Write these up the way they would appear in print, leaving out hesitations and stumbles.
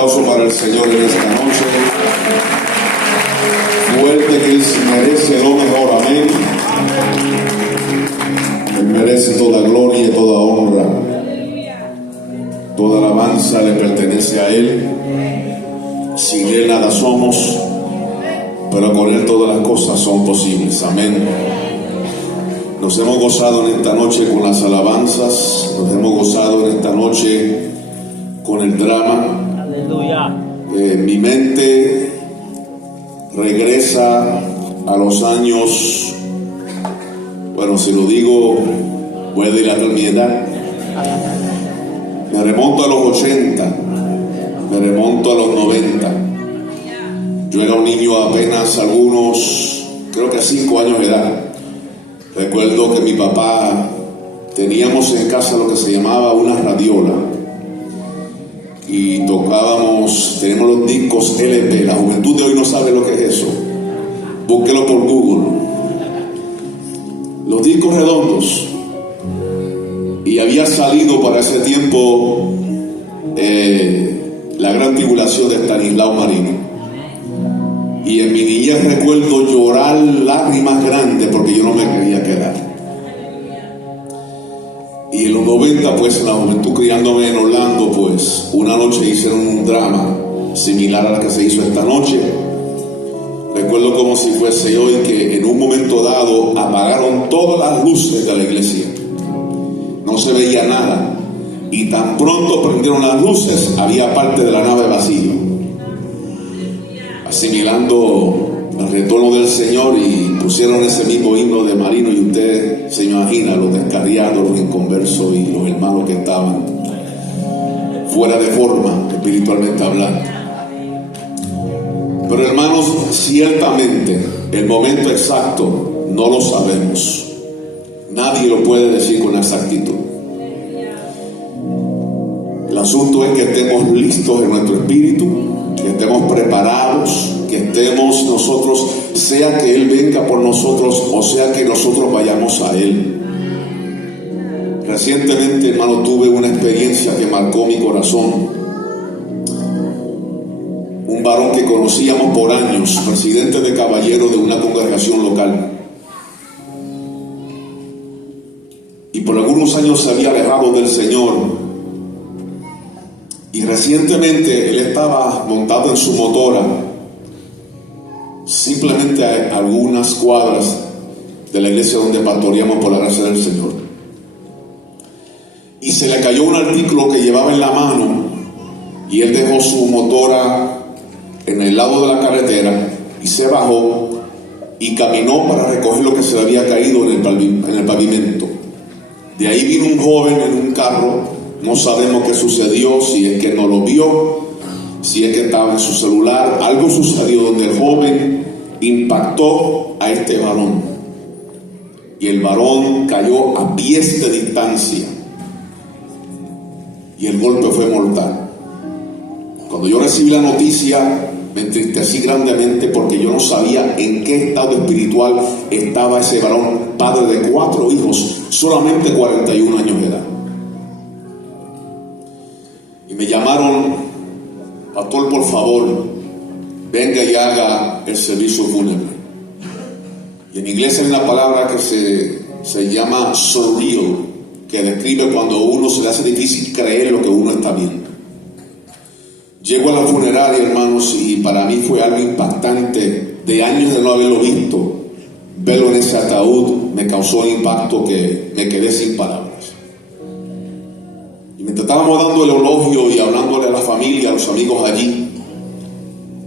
aplauso para el Señor en esta noche. Fuerte, que Él merece lo mejor, amén. Él merece toda gloria y toda honra. Toda alabanza le pertenece a Él. Sin Él nada somos, pero con Él todas las cosas son posibles, amén. Nos hemos gozado en esta noche con las alabanzas, nos hemos gozado en esta noche con el drama. Aleluya. Mi mente regresa a los años, bueno, si lo digo, puede dilatar mi edad. Me remonto a los 80, me remonto a los 90. Yo era un niño apenas algunos, creo que 5 años de edad. Recuerdo que mi papá, teníamos en casa lo que se llamaba una radiola y tocábamos, tenemos los discos LP. La juventud de hoy no sabe lo que es eso, búsquelo por Google. Los discos redondos. Y había salido para ese tiempo La Gran Tribulación de Estanislao Marino. Y en mi niñez recuerdo llorar lágrimas grandes porque yo no me quería quedar. Y en los 90, pues en la juventud, criándome en Orlando, pues una noche hicieron un drama similar a la que se hizo esta noche. Recuerdo como si fuese hoy que en un momento dado apagaron todas las luces de la iglesia. No se veía nada. Y tan pronto prendieron las luces, había parte de la nave vacía, asimilando el retorno del Señor, y pusieron ese mismo himno de Marino, y usted se imagina los descarriados, los inconversos y los hermanos que estaban fuera de forma, espiritualmente hablando. Pero hermanos, ciertamente el momento exacto no lo sabemos. Nadie lo puede decir con exactitud. El asunto es que estemos listos en nuestro espíritu, que estemos preparados, que estemos nosotros, sea que Él venga por nosotros o sea que nosotros vayamos a Él. Recientemente, hermano, tuve una experiencia que marcó mi corazón. Un varón que conocíamos por años, presidente de caballero de una congregación local, y por algunos años se había alejado del Señor. Y recientemente él estaba montado en su motora, simplemente a algunas cuadras de la iglesia donde pastoreamos por la gracia del Señor. Y se le cayó un artículo que llevaba en la mano, y él dejó su motora en el lado de la carretera y se bajó y caminó para recoger lo que se le había caído en el pavimento. De ahí vino un joven en un carro. No sabemos qué sucedió, si es que no lo vio, si es que estaba en su celular. Algo sucedió donde el joven impactó a este varón, y el varón cayó a pies de distancia, y el golpe fue mortal. Cuando yo recibí la noticia, me entristecí grandemente porque yo no sabía en qué estado espiritual estaba ese varón, padre de 4 hijos, solamente 41 años de edad. Y me llamaron: pastor, por favor, venga y haga el servicio fúnebre. Y en inglés hay una palabra que se llama surreal, que describe cuando a uno se le hace difícil creer lo que uno está viendo. Llego a la funeraria, hermanos, y para mí fue algo impactante. De años de no haberlo visto, verlo en ese ataúd me causó un impacto que me quedé sin palabras. Y mientras estábamos dando el elogio y hablándole a la familia, a los amigos allí,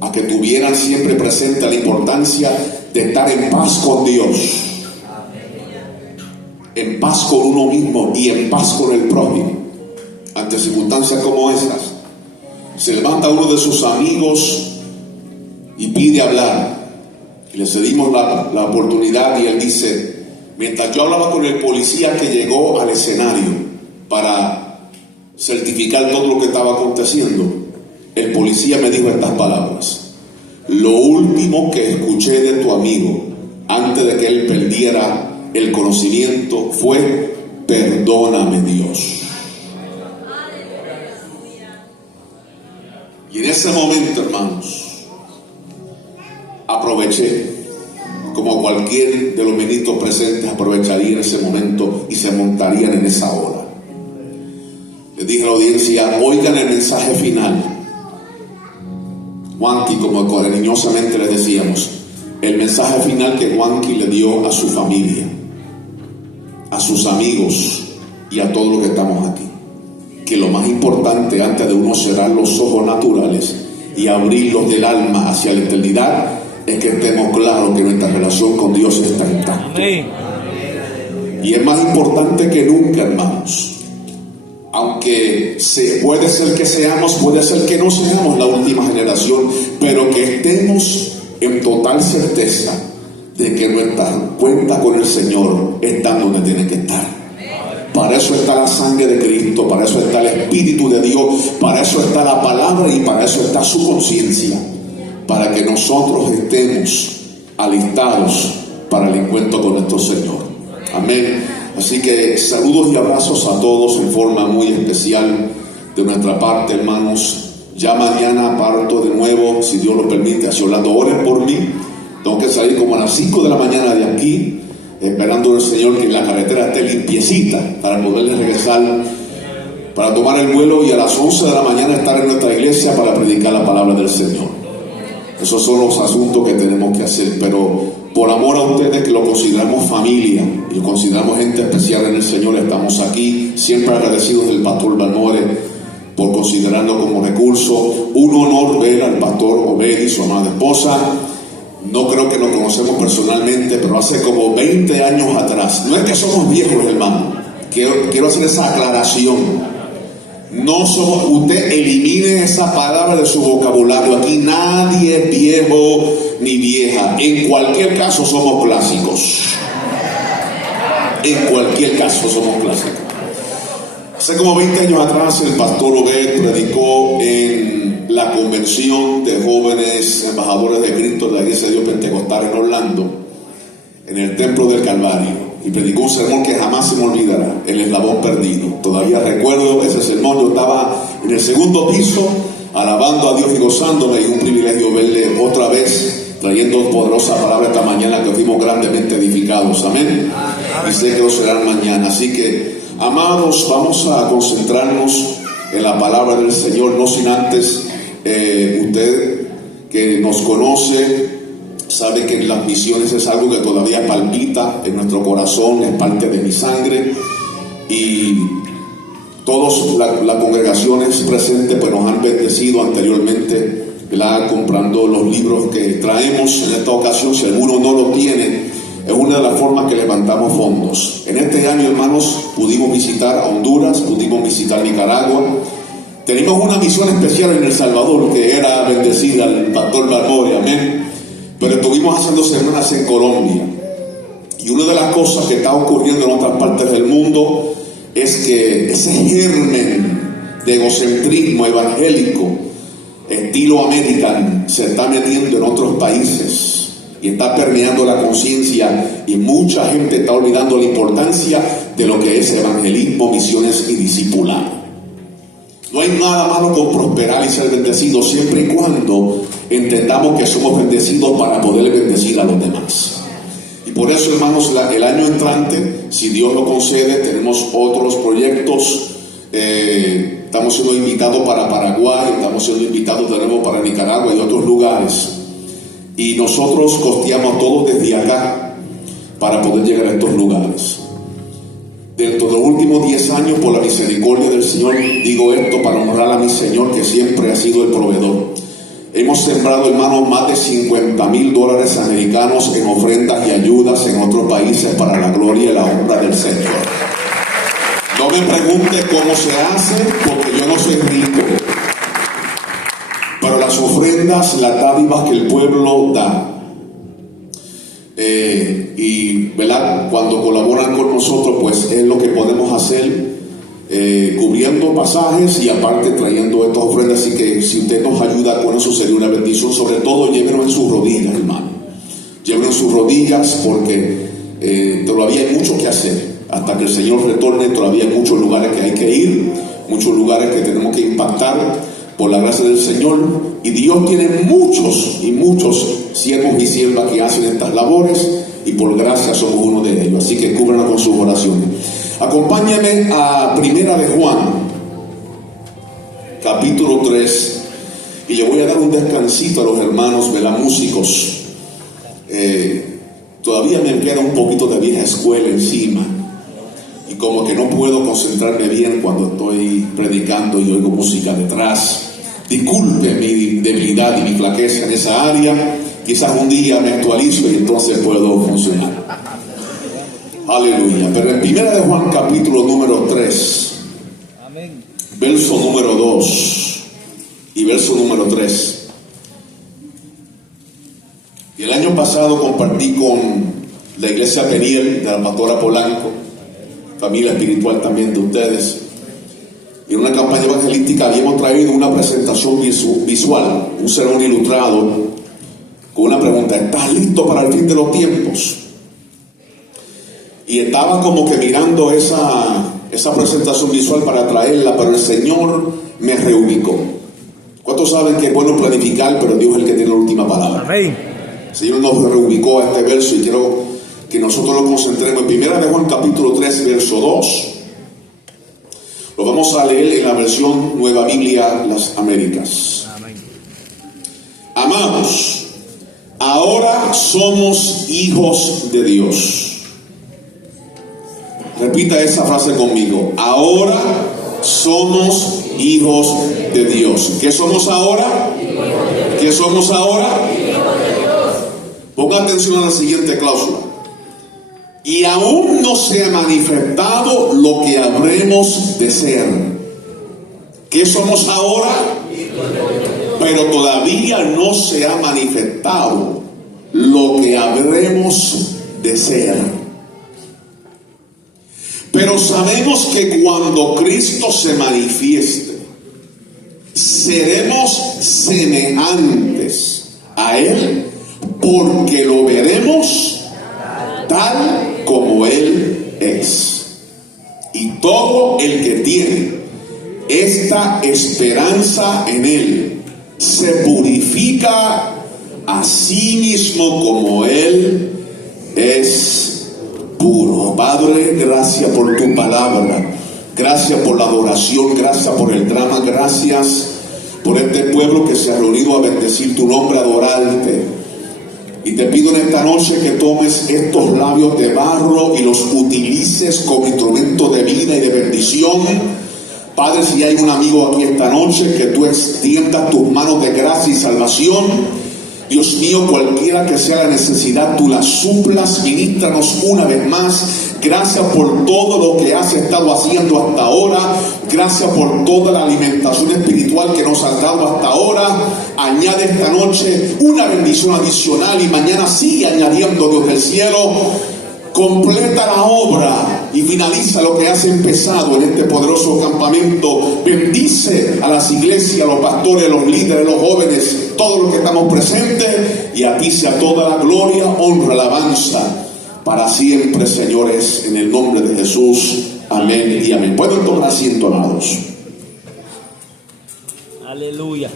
a que tuvieran siempre presente la importancia de estar en paz con Dios, en paz con uno mismo y en paz con el prójimo, ante circunstancias como esas. Se levanta uno de sus amigos y pide hablar, y le cedimos la oportunidad, y él dice: mientras yo hablaba con el policía que llegó al escenario para certificar todo lo que estaba aconteciendo, el policía me dijo estas palabras: lo último que escuché de tu amigo antes de que él perdiera el conocimiento fue: perdóname, Dios. Y en ese momento, hermanos, aproveché, como cualquier de los ministros presentes aprovecharía en ese momento y se montarían en esa hora. Le dije a la audiencia: oigan el mensaje final. Juanqui, como cariñosamente les decíamos, el mensaje final que Juanqui le dio a su familia, a sus amigos y a todos los que estamos aquí. Que lo más importante, antes de uno cerrar los ojos naturales y abrirlos del alma hacia la eternidad, es que estemos claros que nuestra relación con Dios está intacta. Y es más importante que nunca, hermanos. Aunque puede ser que seamos, puede ser que no seamos la última generación, pero que estemos en total certeza de que nuestra cuenta con el Señor está donde tiene que estar. Para eso está la sangre de Cristo, para eso está el Espíritu de Dios, para eso está la palabra y para eso está su conciencia, para que nosotros estemos alistados para el encuentro con nuestro Señor. Amén. Así que saludos y abrazos a todos en forma muy especial de nuestra parte, hermanos. Ya mañana parto de nuevo, si Dios lo permite, hacia Orlando. Oren por mí. Tengo que salir como a las 5 de la mañana de aquí, esperando al Señor que la carretera esté limpiecita para poderle regresar, para tomar el vuelo y a las 11 de la mañana estar en nuestra iglesia para predicar la palabra del Señor. Esos son los asuntos que tenemos que hacer, pero por amor a ustedes, que lo consideramos familia y lo consideramos gente especial en el Señor, estamos aquí, siempre agradecidos del pastor Balmore por considerarnos como recurso. Un honor ver al pastor Obed y su amada esposa. No creo que nos conocemos personalmente, pero hace como 20 años atrás. No es que somos viejos, hermano. Quiero hacer esa aclaración. No somos, usted elimine esa palabra de su vocabulario. Aquí nadie es viejo ni vieja. En cualquier caso somos clásicos. En cualquier caso somos clásicos. Hace como 20 años atrás el pastor Obed predicó en la convención de jóvenes embajadores de Cristo de la Iglesia de Dios Pentecostal en Orlando, en el Templo del Calvario. Y predicó un sermón que jamás se me olvidará, el eslabón perdido. Todavía recuerdo ese sermón. Yo estaba en el segundo piso alabando a Dios y gozándome, y un privilegio verle otra vez trayendo poderosa palabra esta mañana, que fuimos grandemente edificados. Amén. Y sé que lo serán mañana. Así que, amados, vamos a concentrarnos en la palabra del Señor, no sin antes, usted que nos conoce sabe que las misiones es algo que todavía palpita en nuestro corazón, es parte de mi sangre, y todas las congregaciones presentes pues nos han bendecido anteriormente, ¿verdad?, comprando los libros que traemos. En esta ocasión, si alguno no lo tiene, es una de las formas que levantamos fondos. En este año, hermanos, pudimos visitar a Honduras, pudimos visitar Nicaragua. Tenemos una misión especial en El Salvador, que era bendecir al pastor Balmore, amén. Pero estuvimos haciendo semanas en Colombia. Y una de las cosas que está ocurriendo en otras partes del mundo es que ese germen de egocentrismo evangélico, estilo americano, se está metiendo en otros países y está permeando la conciencia, y mucha gente está olvidando la importancia de lo que es evangelismo, misiones y discipulado. No hay nada malo con prosperar y ser bendecido, siempre y cuando entendamos que somos bendecidos para poder bendecir a los demás. Y por eso, hermanos, el año entrante, si Dios lo concede, tenemos otros proyectos. Estamos siendo invitados para Paraguay, estamos siendo invitados de nuevo para Nicaragua y otros lugares. Y nosotros costeamos todo desde acá para poder llegar a estos lugares. Dentro de los últimos 10 años, por la misericordia del Señor, digo esto para honrar a mi Señor, que siempre ha sido el proveedor. Hemos sembrado, hermanos, más de $50,000 americanos en ofrendas y ayudas en otros países para la gloria y la honra del Señor. No me pregunte cómo se hace, porque yo no soy rico. Pero las ofrendas, las dádivas que el pueblo da, y ¿verdad?, cuando colaboran con nosotros, pues es lo que podemos hacer, cubriendo pasajes y aparte trayendo estas ofrendas. Así que si usted nos ayuda con eso, sería una bendición. Sobre todo, llévenos en sus rodillas, hermano. Llévenos en sus rodillas, porque todavía hay mucho que hacer. Hasta que el Señor retorne, todavía hay muchos lugares que hay que ir, muchos lugares que tenemos que impactar. por la gracia del Señor, y Dios tiene muchos y muchos siervos y siervas que hacen estas labores, y por gracia somos uno de ellos. Así que cúbranla con sus oraciones. Acompáñame a Primera de Juan, capítulo 3, y le voy a dar un descansito a los hermanos músicos. Todavía me queda un poquito de vieja escuela encima, y como que no puedo concentrarme bien cuando estoy predicando y oigo música detrás. Disculpe mi debilidad y mi flaqueza en esa área. Quizás un día me actualizo y entonces puedo funcionar. Aleluya. Pero en Primera de Juan, capítulo número 3, verso número 2 y verso número 3. Y el año pasado compartí con la iglesia Peniel de la pastora Polanco, familia espiritual también de ustedes. Y en una campaña evangelística habíamos traído una presentación visual, un sermón ilustrado, con una pregunta: ¿estás listo para el fin de los tiempos? Y estaba como que mirando esa presentación visual para traerla, pero el Señor me reubicó. ¿Cuántos saben que es bueno planificar, pero Dios es el que tiene la última palabra? Amén. El Señor nos reubicó a este verso y quiero que nosotros lo concentremos en Primera de Juan capítulo 3, verso 2. Lo vamos a leer en la versión Nueva Biblia Las Américas. Amén. Amados, ahora somos hijos de Dios. Repita esa frase conmigo. Ahora somos hijos de Dios. ¿Qué somos ahora? ¿Qué somos ahora? Ponga atención a la siguiente cláusula. Y aún no se ha manifestado lo que habremos de ser. ¿Qué somos ahora? Pero todavía no se ha manifestado lo que habremos de ser. Pero sabemos que cuando Cristo se manifieste, seremos semejantes a Él, porque lo veremos tal como Él es. Y todo el que tiene esta esperanza en Él se purifica a sí mismo como Él es puro. Padre, gracias por tu palabra, gracias por la adoración, gracias por el drama, gracias por este pueblo que se ha reunido a bendecir tu nombre, a adorarte. Y te pido en esta noche que tomes estos labios de barro y los utilices como instrumento de vida y de bendición. Padre, si hay un amigo aquí esta noche, que tú extiendas tus manos de gracia y salvación. Dios mío, cualquiera que sea la necesidad, tú la suplas. Ministranos una vez más. Gracias por todo lo que has estado haciendo hasta ahora. Gracias por toda la alimentación espiritual que nos has dado hasta ahora. Añade esta noche una bendición adicional y mañana sigue añadiendo, Dios del cielo. Completa la obra y finaliza lo que has empezado en este poderoso campamento. Bendice a las iglesias, a los pastores, a los líderes, a los jóvenes, todos los que estamos presentes, y a ti sea toda la gloria, honra, alabanza para siempre, señores, en el nombre de Jesús. Amén y amén. Pueden tomar asiento, amados. Aleluya.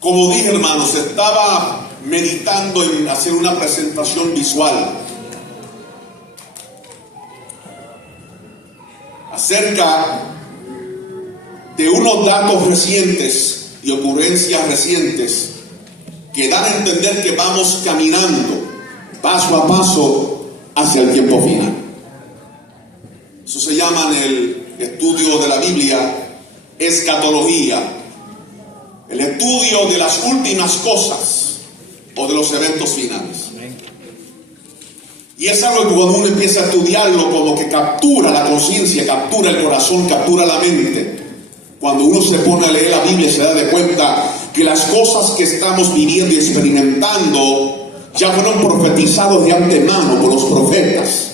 Como dije, hermanos, estaba meditando en hacer una presentación visual acerca de unos datos recientes y ocurrencias recientes que dan a entender que vamos caminando paso a paso hacia el tiempo final. Eso se llama en el estudio de la Biblia escatología. El estudio de las últimas cosas o de los eventos finales. Y es algo que cuando uno empieza a estudiarlo, como que captura la conciencia, captura el corazón, captura la mente. Cuando uno se pone a leer la Biblia, se da de cuenta que las cosas que estamos viviendo y experimentando ya fueron profetizados de antemano por los profetas,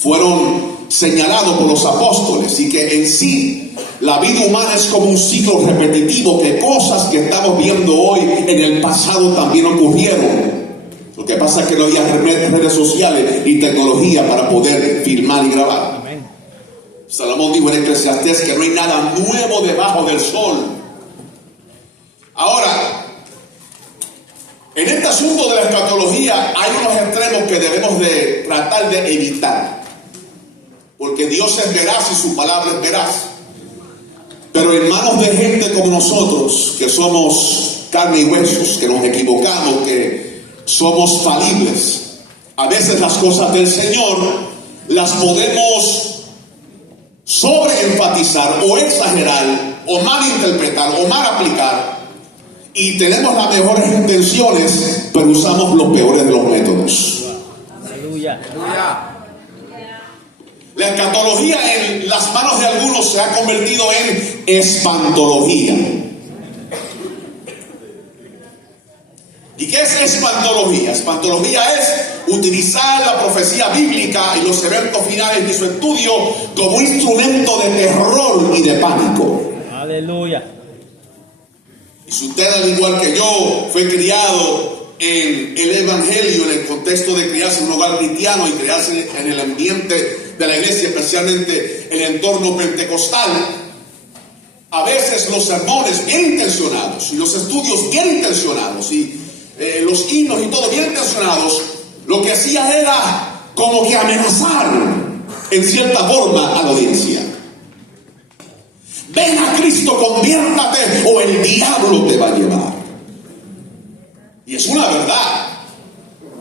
fueron señalados por los apóstoles, y que en sí la vida humana es como un ciclo repetitivo, que cosas que estamos viendo hoy en el pasado también ocurrieron. Lo que pasa es que no había redes sociales y tecnología para poder filmar y grabar. Amén. Salomón dijo en Eclesiastés que no hay nada nuevo debajo del sol. Ahora, en este asunto de la escatología hay unos extremos que debemos de tratar de evitar, porque Dios es veraz y su palabra es veraz. Pero en manos de gente como nosotros, que somos carne y huesos, que nos equivocamos, que somos falibles, a veces las cosas del Señor las podemos sobreenfatizar o exagerar o malinterpretar o mal aplicar, y tenemos las mejores intenciones, pero usamos los peores de los métodos. Aleluya. La escatología en las manos de algunos se ha convertido en espantología. ¿Y qué es espantología? Espantología es utilizar la profecía bíblica y los eventos finales de su estudio como instrumento de terror y de pánico. Aleluya. Y si usted, al igual que yo, fue criado en el evangelio, en el contexto de criarse en un hogar cristiano y criarse en el ambiente de la iglesia, especialmente el entorno pentecostal, a veces los sermones bien intencionados y los estudios bien intencionados y los himnos y todo bien intencionados, lo que hacía era como que amenazar en cierta forma a la audiencia. Ven a Cristo, conviértate o el diablo te va a llevar. Y es una verdad.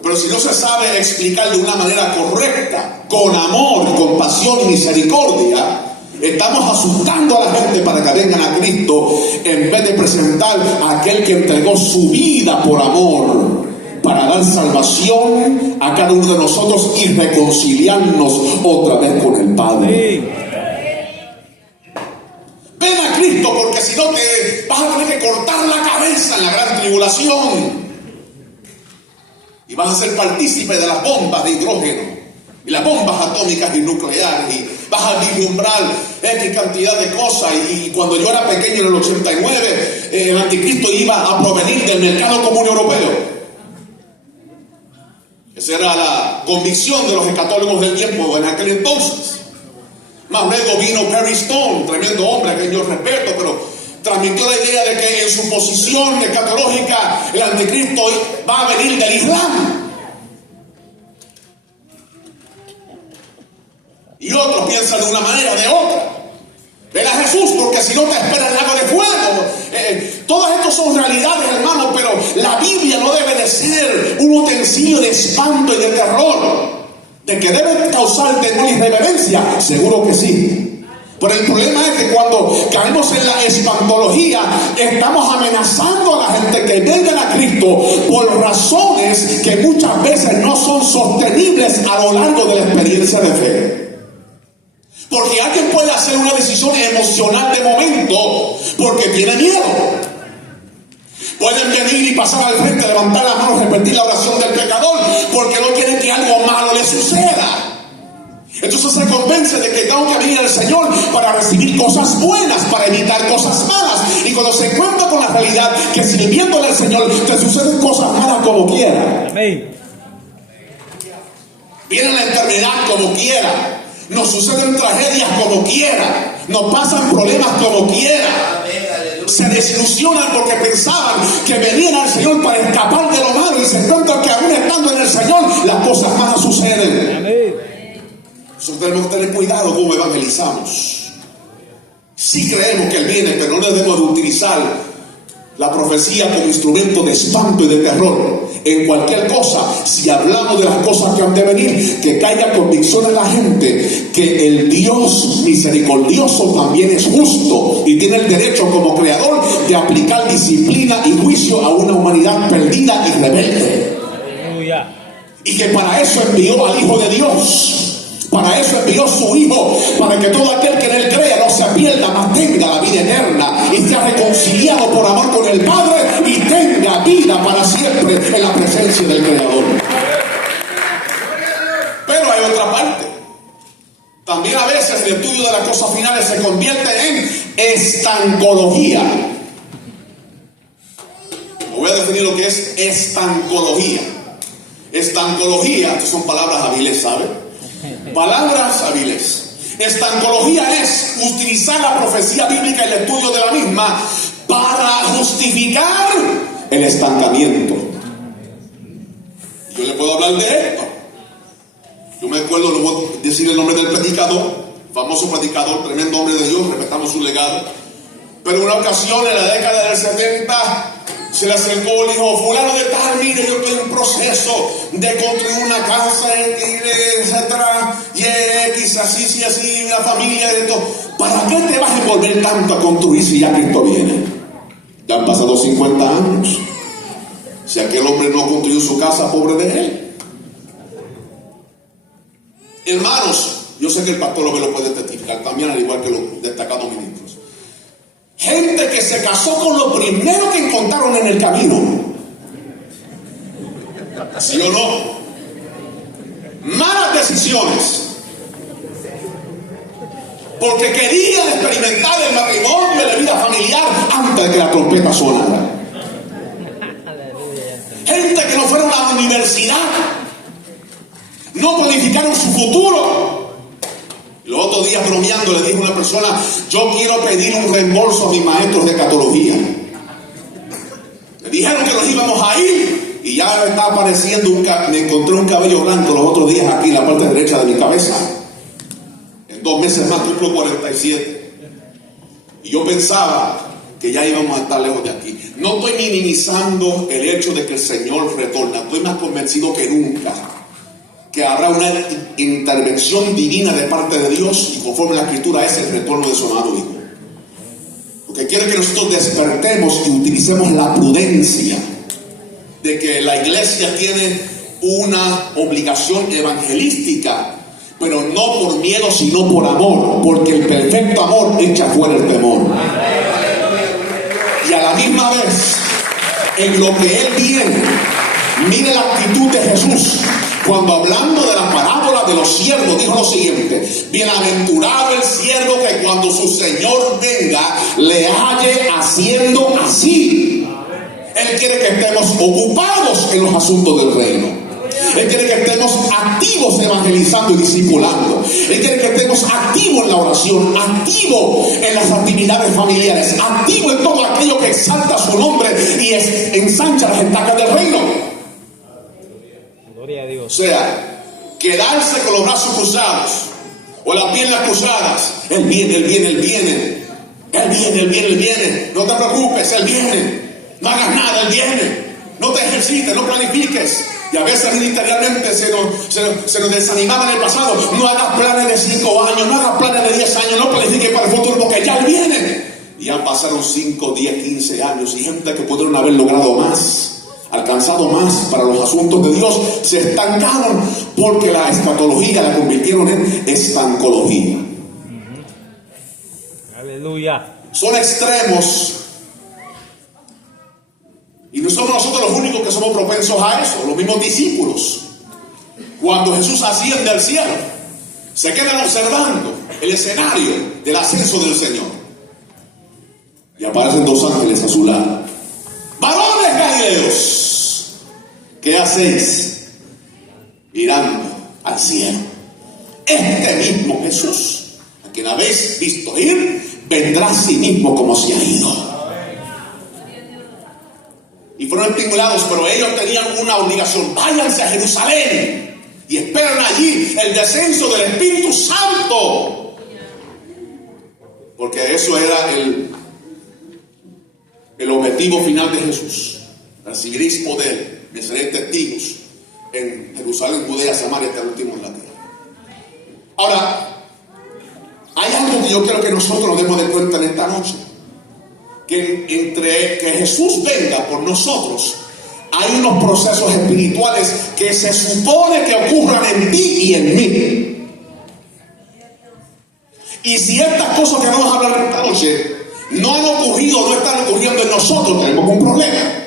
Pero si no se sabe explicar de una manera correcta, con amor, compasión y misericordia, estamos asustando a la gente para que vengan a Cristo en vez de presentar a aquel que entregó su vida por amor para dar salvación a cada uno de nosotros y reconciliarnos otra vez con el Padre. Ven a Cristo, porque si no te vas a tener que cortar la cabeza en la gran tribulación y vas a ser partícipe de las bombas de hidrógeno y las bombas atómicas y nucleares, y vas a vislumbrar X cantidad de cosas. Y cuando yo era pequeño, en el 89, el anticristo iba a provenir del mercado común europeo. Esa era la convicción de los escatólogos del tiempo en aquel entonces. Más luego vino Perry Stone, tremendo hombre a quien yo respeto, pero transmitió la idea de que en su posición escatológica el anticristo va a venir del Islam. Y otros piensan de una manera o de otra. Ven a Jesús, porque si no te espera el lago de fuego. Todas estas son realidades, hermanos, pero la Biblia no debe de ser un utensilio de espanto y de terror. ¿De que debe causar temor y reverencia? Seguro que sí. Pero el problema es que cuando caemos en la espantología, estamos amenazando a la gente que vengan a Cristo por razones que muchas veces no son sostenibles a lo largo de la experiencia de fe. Porque alguien puede hacer una decisión emocional de momento porque tiene miedo. Pueden venir y pasar al frente, levantar la mano, repetir la oración del pecador porque no quieren que algo malo le suceda. Entonces se convence de que tengo que venir al Señor para recibir cosas buenas, para evitar cosas malas. Y cuando se encuentra con la realidad que sirviéndole al Señor te suceden cosas malas como quiera. Amén. Viene la enfermedad como quiera. Nos suceden tragedias como quiera. Nos pasan problemas como quiera. Se desilusionan porque pensaban que venían al Señor para escapar de lo malo y se encuentran que aún estando en el Señor las cosas malas suceden. Amén. Nosotros tenemos que tener cuidado cómo evangelizamos. Sí creemos que Él viene, pero no debemos de utilizar la profecía como instrumento de espanto y de terror. En cualquier cosa, si hablamos de las cosas que han de venir, que caiga convicción en la gente que el Dios misericordioso también es justo y tiene el derecho como creador de aplicar disciplina y juicio a una humanidad perdida y rebelde. Aleluya. Y que para eso envió al Hijo de Dios. Para eso envió su Hijo, para que todo aquel que en Él crea no se pierda, mas tenga la vida eterna y sea reconciliado por amor con el Padre y tenga vida para siempre en la presencia del Creador. Pero hay otra parte. También a veces el estudio de las cosas finales se convierte en estancología. Voy a definir lo que es estancología. Estancología, que son palabras hábiles, ¿sabe? Palabras hábiles. Estancología es utilizar la profecía bíblica y el estudio de la misma para justificar el estancamiento. Yo le puedo hablar de esto. Yo me acuerdo, le voy a decir el nombre del predicador, famoso predicador, tremendo hombre de Dios, respetamos su legado. Pero en una ocasión, en la década del 70, se le acercó y le dijo: fulano de tal, mire, yo estoy en proceso de construir una casa, etcétera, y X, así, una familia, de todo. ¿Para qué te vas a envolver tanto a construir si ya Cristo viene? Ya han pasado 50 años. Si aquel hombre no construyó su casa, pobre de él. Hermanos, yo sé que el pastor lo puede testificar también, al igual que los destacados ministros. Gente que se casó con lo primero que encontraron en el camino. ¿Sí o no? Malas decisiones. Porque querían experimentar el matrimonio y la vida familiar antes de que la trompeta sonara. Gente que no fueron a la universidad, no planificaron su futuro. Los otros días, bromeando, le dijo a una persona: yo quiero pedir un reembolso a mis maestros de catología. Me dijeron que los íbamos a ir y ya me está apareciendo me encontré un cabello blanco los otros días aquí en la parte derecha de mi cabeza. En 2 meses más cumplo 47. Y yo pensaba que ya íbamos a estar lejos de aquí. No estoy minimizando el hecho de que el Señor retorna. Estoy más convencido que nunca que habrá una intervención divina de parte de Dios, y conforme la Escritura es el retorno de su amado Hijo. Porque quiere que nosotros despertemos y utilicemos la prudencia de que la iglesia tiene una obligación evangelística, pero no por miedo sino por amor, porque el perfecto amor echa fuera el temor. Y a la misma vez, en lo que Él viene, mire la actitud de Jesús. Cuando hablando de la parábola de los siervos, dijo lo siguiente: bienaventurado el siervo que cuando su Señor venga le halle haciendo así. Él quiere que estemos ocupados en los asuntos del reino. Él quiere que estemos activos evangelizando y discipulando. Él quiere que estemos activos en la oración, activos en las actividades familiares, activos en todo aquello que exalta su nombre y ensancha las estacas del reino. Gloria a Dios. O sea, quedarse con los brazos cruzados o las piernas cruzadas. Él viene, Él viene, Él viene. Él viene, Él viene, Él viene. No te preocupes, Él viene. No hagas nada, Él viene. No te ejercites, no planifiques. Y a veces interiormente se nos desanimaba en el pasado. No hagas planes de 5 años, no hagas planes de 10 años, no planifiques para el futuro, porque ya Él viene. Y ya pasaron 5, 10, 15 años y gente que pudieron haber logrado más, alcanzado más para los asuntos de Dios, se estancaron porque la escatología la convirtieron en estancología. Aleluya. Son extremos. Y no somos nosotros los únicos que somos propensos a eso. Los mismos discípulos, cuando Jesús asciende al cielo, se quedan observando el escenario del ascenso del Señor. Y aparecen 2 ángeles a su lado. ¡Varones galileos! ¿Qué hacéis mirando al cielo? Este mismo Jesús, a quien habéis visto ir, vendrá a sí mismo como se ha ido. Y fueron estimulados, pero ellos tenían una obligación: váyanse a Jerusalén y esperan allí el descenso del Espíritu Santo, porque eso era el objetivo final de Jesús. Recibiréis poder, me seréis testigos en Jerusalén, Judea, Samaria, hasta el último de la tierra. Ahora, hay algo que yo quiero que nosotros nos demos de cuenta en esta noche: que entre que Jesús venga por nosotros, hay unos procesos espirituales que se supone que ocurran en ti y en mí. Y si estas cosas que vamos a hablar esta noche no han ocurrido, no están ocurriendo en nosotros, tenemos un problema.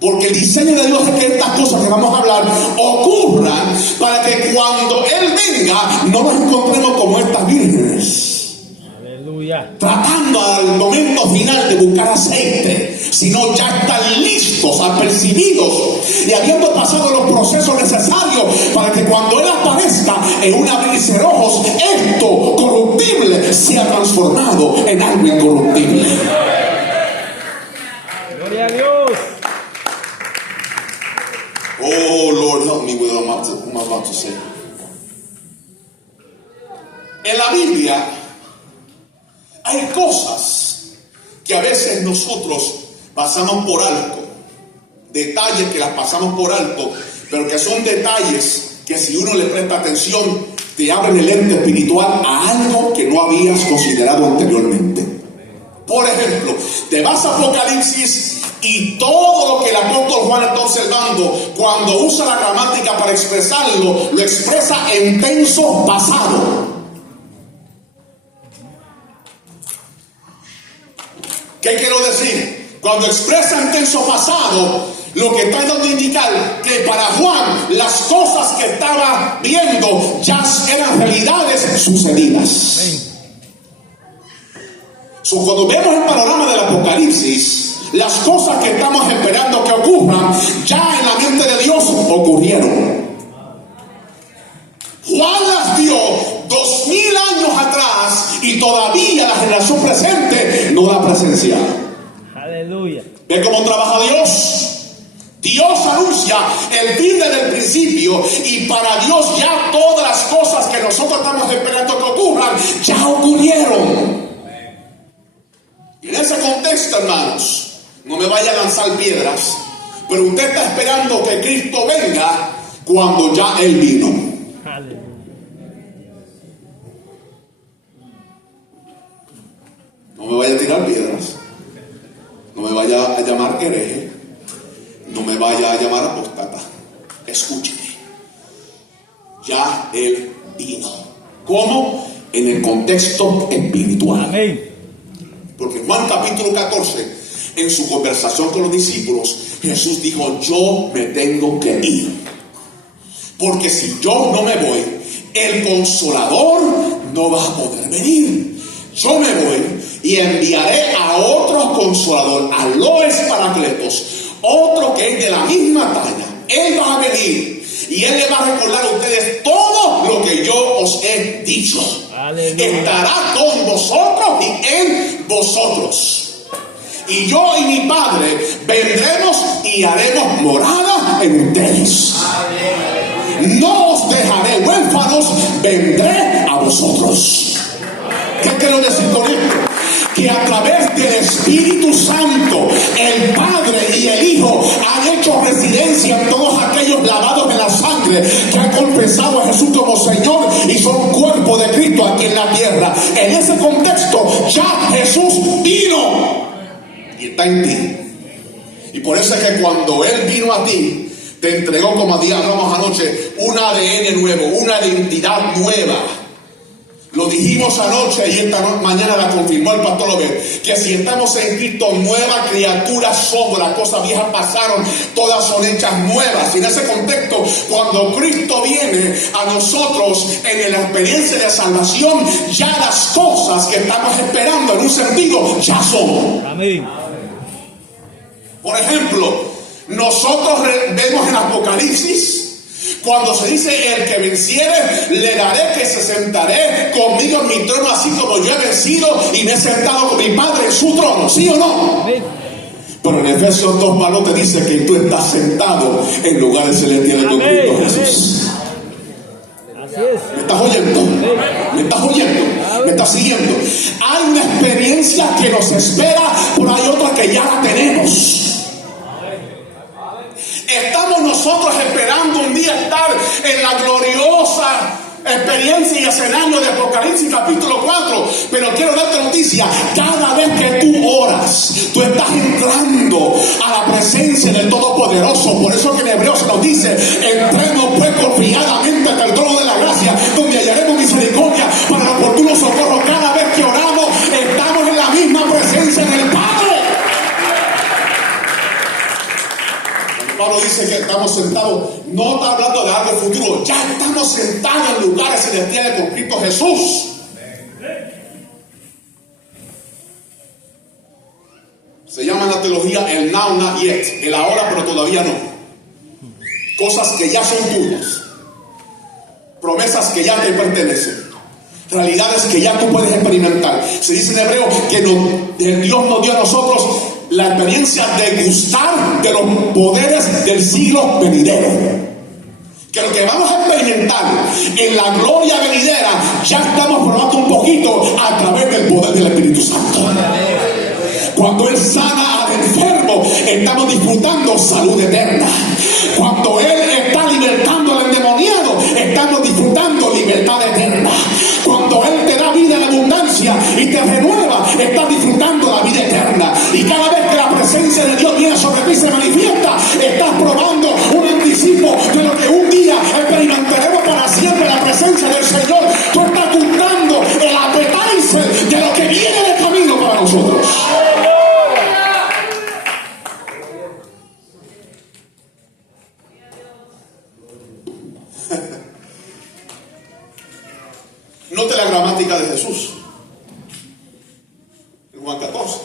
Porque el diseño de Dios es que estas cosas que vamos a hablar ocurran para que cuando Él venga no nos encontremos como estas vírgenes. Aleluya. Aleluya. tratando al momento final de buscar aceite, sino ya están listos, apercibidos y habiendo pasado los procesos necesarios para que cuando Él aparezca en un abrir y cerrar ojos, esto corruptible sea transformado en algo incorruptible. Gloria a Dios. Oh Lord, help me with what I'm about to say. En la Biblia hay cosas que a veces nosotros pasamos por alto, detalles que las pasamos por alto, pero que son detalles que si uno le presta atención te abren el lente espiritual a algo que no habías considerado anteriormente. Por ejemplo, te vas a Apocalipsis y todo lo que el apóstol Juan está observando, cuando usa la gramática para expresarlo, lo expresa en tenso pasado. ¿Qué quiero decir? Cuando expresa en tenso pasado, lo que está dando a indicar que para Juan las cosas que estaba viendo ya eran realidades sucedidas. Cuando vemos el panorama del Apocalipsis, las cosas que estamos esperando que ocurran ya en la mente de Dios ocurrieron. Juan las vio 2000 años atrás y todavía la generación presente no la presencia. Aleluya. ¿Ve cómo trabaja Dios? Dios anuncia el fin desde el principio y para Dios ya todas las cosas que nosotros estamos esperando que ocurran ya ocurrieron. Y en ese contexto, hermanos, no me vaya a lanzar piedras, pero usted está esperando que Cristo venga cuando ya Él vino. Aleluya. No me vaya a tirar piedras, no me vaya a llamar hereje, no me vaya a llamar apóstata. Escúcheme, ya Él vino. ¿Cómo? En el contexto espiritual. Amén. Porque en Juan capítulo 14, en su conversación con los discípulos, Jesús dijo: yo me tengo que ir, porque si yo no me voy, el Consolador no va a poder venir. Yo me voy y enviaré a otro Consolador, a Loes Paracletos, otro que es de la misma talla. Él va a venir y Él le va a recordar a ustedes todo lo que yo os he dicho. Aleluya. Estará con vosotros y en vosotros. Y yo y mi Padre vendremos y haremos morada en ustedes. No os dejaré huérfanos, vendré a vosotros. ¿Qué quiero decir con esto? Que a través del Espíritu Santo, el Padre y el Hijo han hecho residencia en todos aquellos lavados en la sangre que han confesado a Jesús como Señor y son cuerpo de Cristo aquí en la tierra. En ese contexto ya Jesús vino y está en ti. Y por eso es que cuando Él vino a ti, te entregó, como hablamos anoche, un ADN nuevo, una identidad nueva. Lo dijimos anoche y esta mañana la confirmó el pastor Robert, que si estamos en Cristo, nueva criatura somos. Las cosas viejas pasaron, todas son hechas nuevas. Y en ese contexto, cuando Cristo viene a nosotros en la experiencia de salvación, ya las cosas que estamos esperando en un sentido ya son. Amén. Por ejemplo, nosotros vemos en Apocalipsis, cuando se dice: el que venciere, le daré que se sentaré conmigo en mi trono, así como yo he vencido y me he sentado con mi Padre en su trono. ¿Sí o no? Amén. Pero en Efesios 2, Pablo te dice que tú estás sentado en lugares celestiales con Amén. Cristo Jesús. Así es. ¿Me estás oyendo? ¿Me estás oyendo? ¿Me estás siguiendo? Hay una experiencia que nos espera, pero hay otra que ya la tenemos. Estamos nosotros esperando un día estar en la gloriosa experiencia y escenario de Apocalipsis capítulo 4, pero quiero darte noticia: cada vez que tú oras, tú estás entrando a la presencia del Todopoderoso. Por eso que en Hebreos se nos dice: entremos pues confiadamente hasta el trono de la gracia, donde hallaremos misericordia para el oportuno socorro. Cada vez que oramos, estamos en la misma presencia del Padre. Pablo dice que estamos sentados, no está hablando de algo futuro, ya estamos sentados en lugares celestiales con Cristo Jesús. teología el now, not yet, el ahora pero todavía no. Cosas que ya son tuyas, promesas que ya te pertenecen, realidades que ya tú puedes experimentar. Se dice en hebreo que Dios nos dio a nosotros la experiencia de gustar de los poderes del siglo venidero. Que lo que vamos a experimentar en la gloria venidera ya estamos probando un poquito a través del poder del Espíritu Santo. Cuando Él sana al enfermo, estamos disfrutando salud eterna. Cuando Él está libertando al endemoniado, estamos disfrutando libertad eterna. Cuando Él te da vida en abundancia y te renueva, estás disfrutando la vida eterna. Y cada vez que la presencia de Dios viene sobre ti y se manifiesta, estás probando un anticipo de lo que un día experimentaremos para siempre, la presencia del Señor. Tú estás gustando el appetizer de lo que viene de camino para nosotros. Note la gramática de Jesús en Juan 14.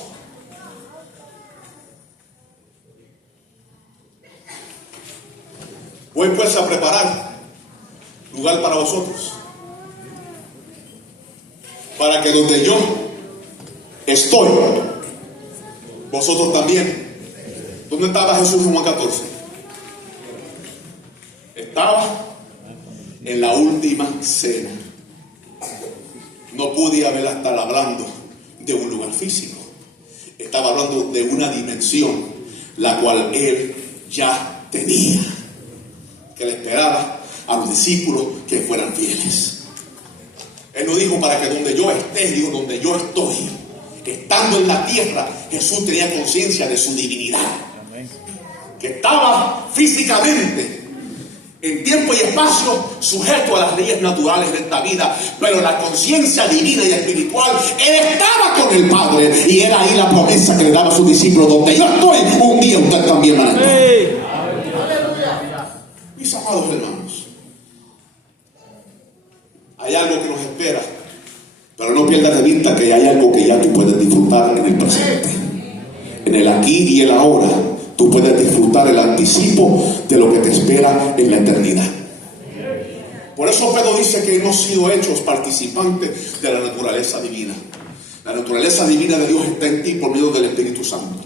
Voy pues a preparar lugar para vosotros, para que donde yo estoy, vosotros también. ¿Dónde estaba Jesús en Juan 14? Estaba en la última cena. No podía estar hablando de un lugar físico. Estaba hablando de una dimensión, la cual Él ya tenía, que le esperaba a los discípulos que fueran fieles. Él no dijo para que donde yo esté, dijo donde yo estoy. Estando en la tierra, Jesús tenía conciencia de su divinidad. Que estaba físicamente en tiempo y espacio sujeto a las leyes naturales de esta vida, pero la conciencia divina y espiritual, Él estaba con el Padre, y era ahí la promesa que le daba a sus discípulos: donde yo estoy, un día ustedes también van a estar. Hey. Mis amados hermanos, hay algo que nos espera, pero no pierdas de vista que hay algo que ya tú puedes disfrutar en el presente, en el aquí y el ahora. Tú puedes disfrutar el anticipo de lo que te espera en la eternidad. Por eso Pedro dice que hemos sido hechos participantes de la naturaleza divina. La naturaleza divina de Dios está en ti por medio del Espíritu Santo.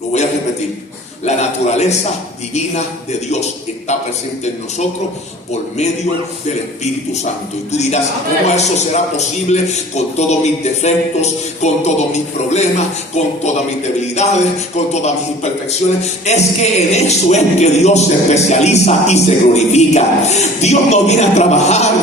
Lo voy a repetir. La naturaleza divina de Dios está presente en nosotros por medio del Espíritu Santo. Y tú dirás: ¿cómo eso será posible con todos mis defectos, con todos mis problemas, con todas mis debilidades, con todas mis imperfecciones? Es que en eso es que Dios se especializa y se glorifica. Dios no viene a trabajar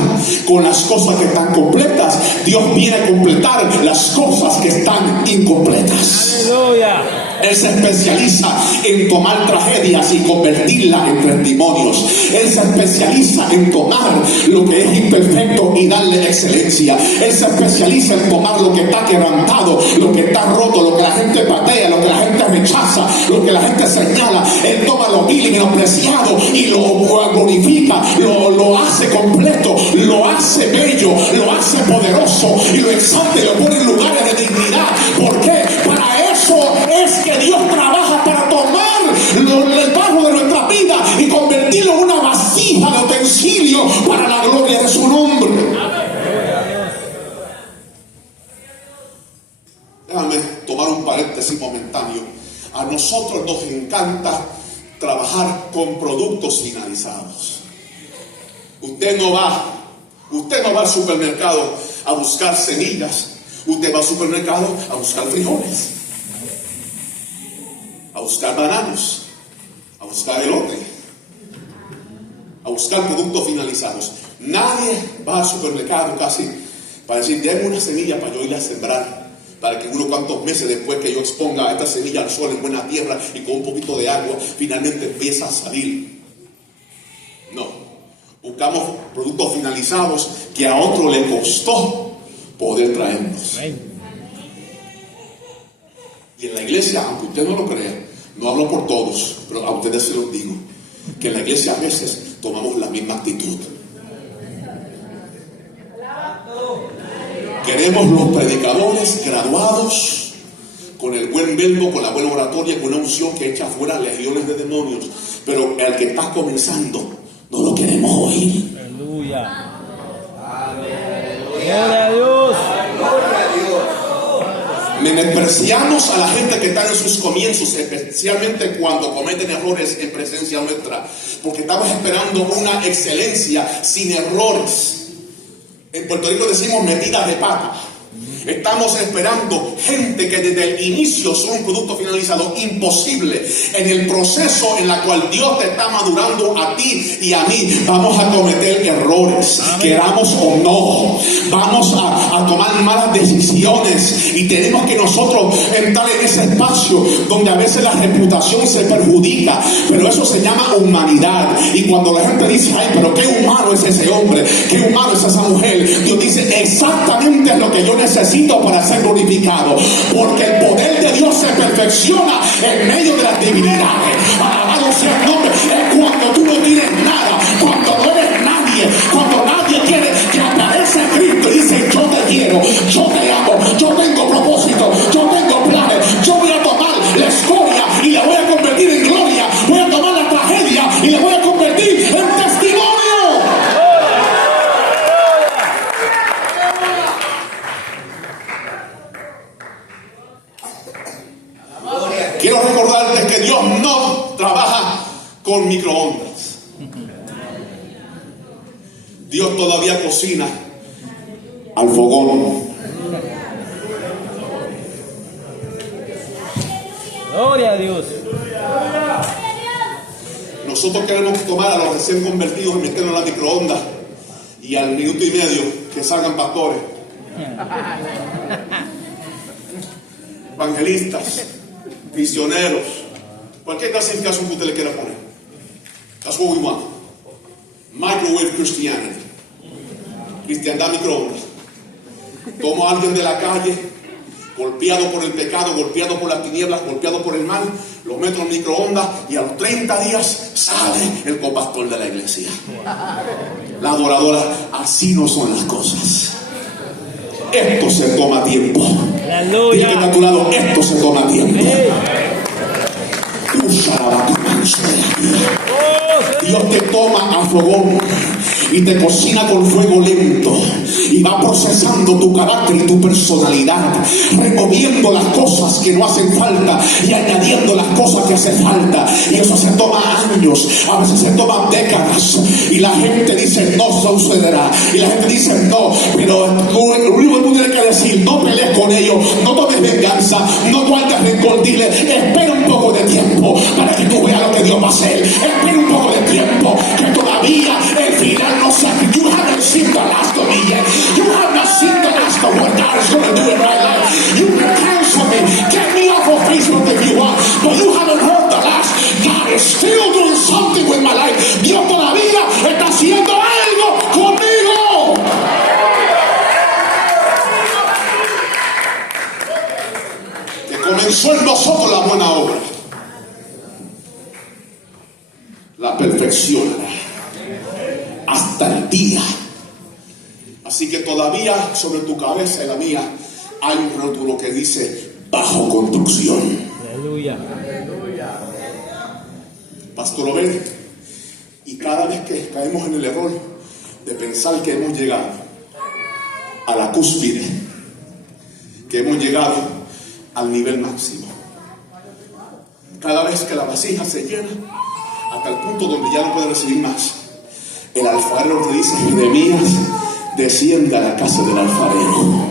con las cosas que están completas. Dios viene a completar las cosas que están incompletas. Aleluya. Él se especializa en tomar tragedias y convertirlas en testimonios. Él se especializa en tomar lo que es imperfecto y darle excelencia. Él se especializa en tomar lo que está quebrantado, lo que está roto, lo que la gente patea, lo que la gente rechaza, lo que la gente señala. Él toma lo vil y menospreciado y lo glorifica, lo hace completo, lo hace bello, lo hace poderoso y lo exalta y lo pone en lugares de dignidad. ¿Por qué? Para eso es que Dios trabaja, para tomar el barro de nuestra vida y convertirlo en una vasija de utensilio para la gloria de su nombre. Déjame tomar un paréntesis momentáneo. A nosotros nos encanta trabajar con productos finalizados. Usted no va al supermercado a buscar semillas. Usted va al supermercado a buscar frijoles, a buscar bananos, a buscar elote, a buscar productos finalizados. Nadie va al supermercado casi para decir: déme una semilla para yo ir a sembrar, para que unos cuantos meses después que yo exponga esta semilla al sol en buena tierra y con un poquito de agua, finalmente empieza a salir. No, buscamos productos finalizados que a otro le costó poder traernos. Y en la iglesia, aunque usted no lo crea, no hablo por todos, pero a ustedes se los digo, que en la iglesia a veces tomamos la misma actitud. Queremos los predicadores graduados, con el buen verbo, con la buena oratoria, con una unción que echa fuera legiones de demonios. Pero el que está comenzando, no lo queremos oír. Aleluya. Gloria a Dios. Menospreciamos a la gente que está en sus comienzos, especialmente cuando cometen errores en presencia nuestra, porque estamos esperando una excelencia sin errores. En Puerto Rico decimos metidas de pata. Estamos esperando gente que desde el inicio son un producto finalizado imposible. En el proceso en la cual Dios te está madurando a ti y a mí, vamos a cometer errores, queramos o no. Vamos a tomar malas decisiones y tenemos que nosotros entrar en ese espacio donde a veces la reputación se perjudica, pero eso se llama humanidad. Y cuando la gente dice, ay, pero qué humano es ese hombre, qué humano es esa mujer, Dios dice, exactamente lo que yo necesito para ser glorificado, porque el poder de Dios se perfecciona en medio de las debilidades. Alabado sea el nombre. Es cuando tú no tienes nada, cuando no eres nadie, cuando nadie quiere, que aparece Cristo y dice, yo te quiero, yo te amo, yo tengo propósito, yo tengo planes, yo voy a tomar la escoria y la voy a convertir en gloria, voy a tomar la tragedia y la voy a convertir en testimonio. Quiero recordarles que Dios no trabaja con microondas. Dios todavía cocina al fogón. Gloria a Dios. Nosotros queremos tomar a los recién convertidos y meterlos en la microondas y al minuto y medio que salgan pastores, evangelistas, misioneros, cualquier clasificación que usted le quiera poner. That's what we want. Microwave Christianity. Cristiandad microondas. Tomo a alguien de la calle, golpeado por el pecado, golpeado por las tinieblas, golpeado por el mal, lo meto en microondas y a los 30 días sale el copastor de la iglesia. La adoradora, así no son las cosas. Esto se toma tiempo. Dile que está a tu lado, esto se toma tiempo. Dios te toma a fogón y te cocina con fuego lento y va procesando tu carácter y tu personalidad, removiendo las cosas que no hacen falta y añadiendo las cosas que hacen falta, y eso se toma años, a veces se toman décadas, y la gente dice no sucederá, y la gente dice no, pero lo único que tú tienes que decir, no pelees con ellos, no tomes venganza, no guardes rencor, dile, espera un poco de tiempo para que tú veas lo que Dios va a hacer, espera un poco de tiempo, que todavía el final no se hace. You haven't seen the last of me yet. You have not seen the last of what God is going to do in my life. You can cancel me, get me off of Facebook if you want, but you haven't heard the last. God is still doing something with my life. Dios todavía está haciendo algo conmigo. Que comenzó en nosotros la buena obra, la perfeccionará hasta el día. Así que todavía sobre tu cabeza y la mía hay un rótulo que dice bajo construcción. Aleluya. Pastor Obed, y cada vez que caemos en el error de pensar que hemos llegado a la cúspide, que hemos llegado al nivel máximo, cada vez que la vasija se llena hasta el punto donde ya no puede recibir más, el alfarero te dice, Jeremías, desciende a la casa del alfarero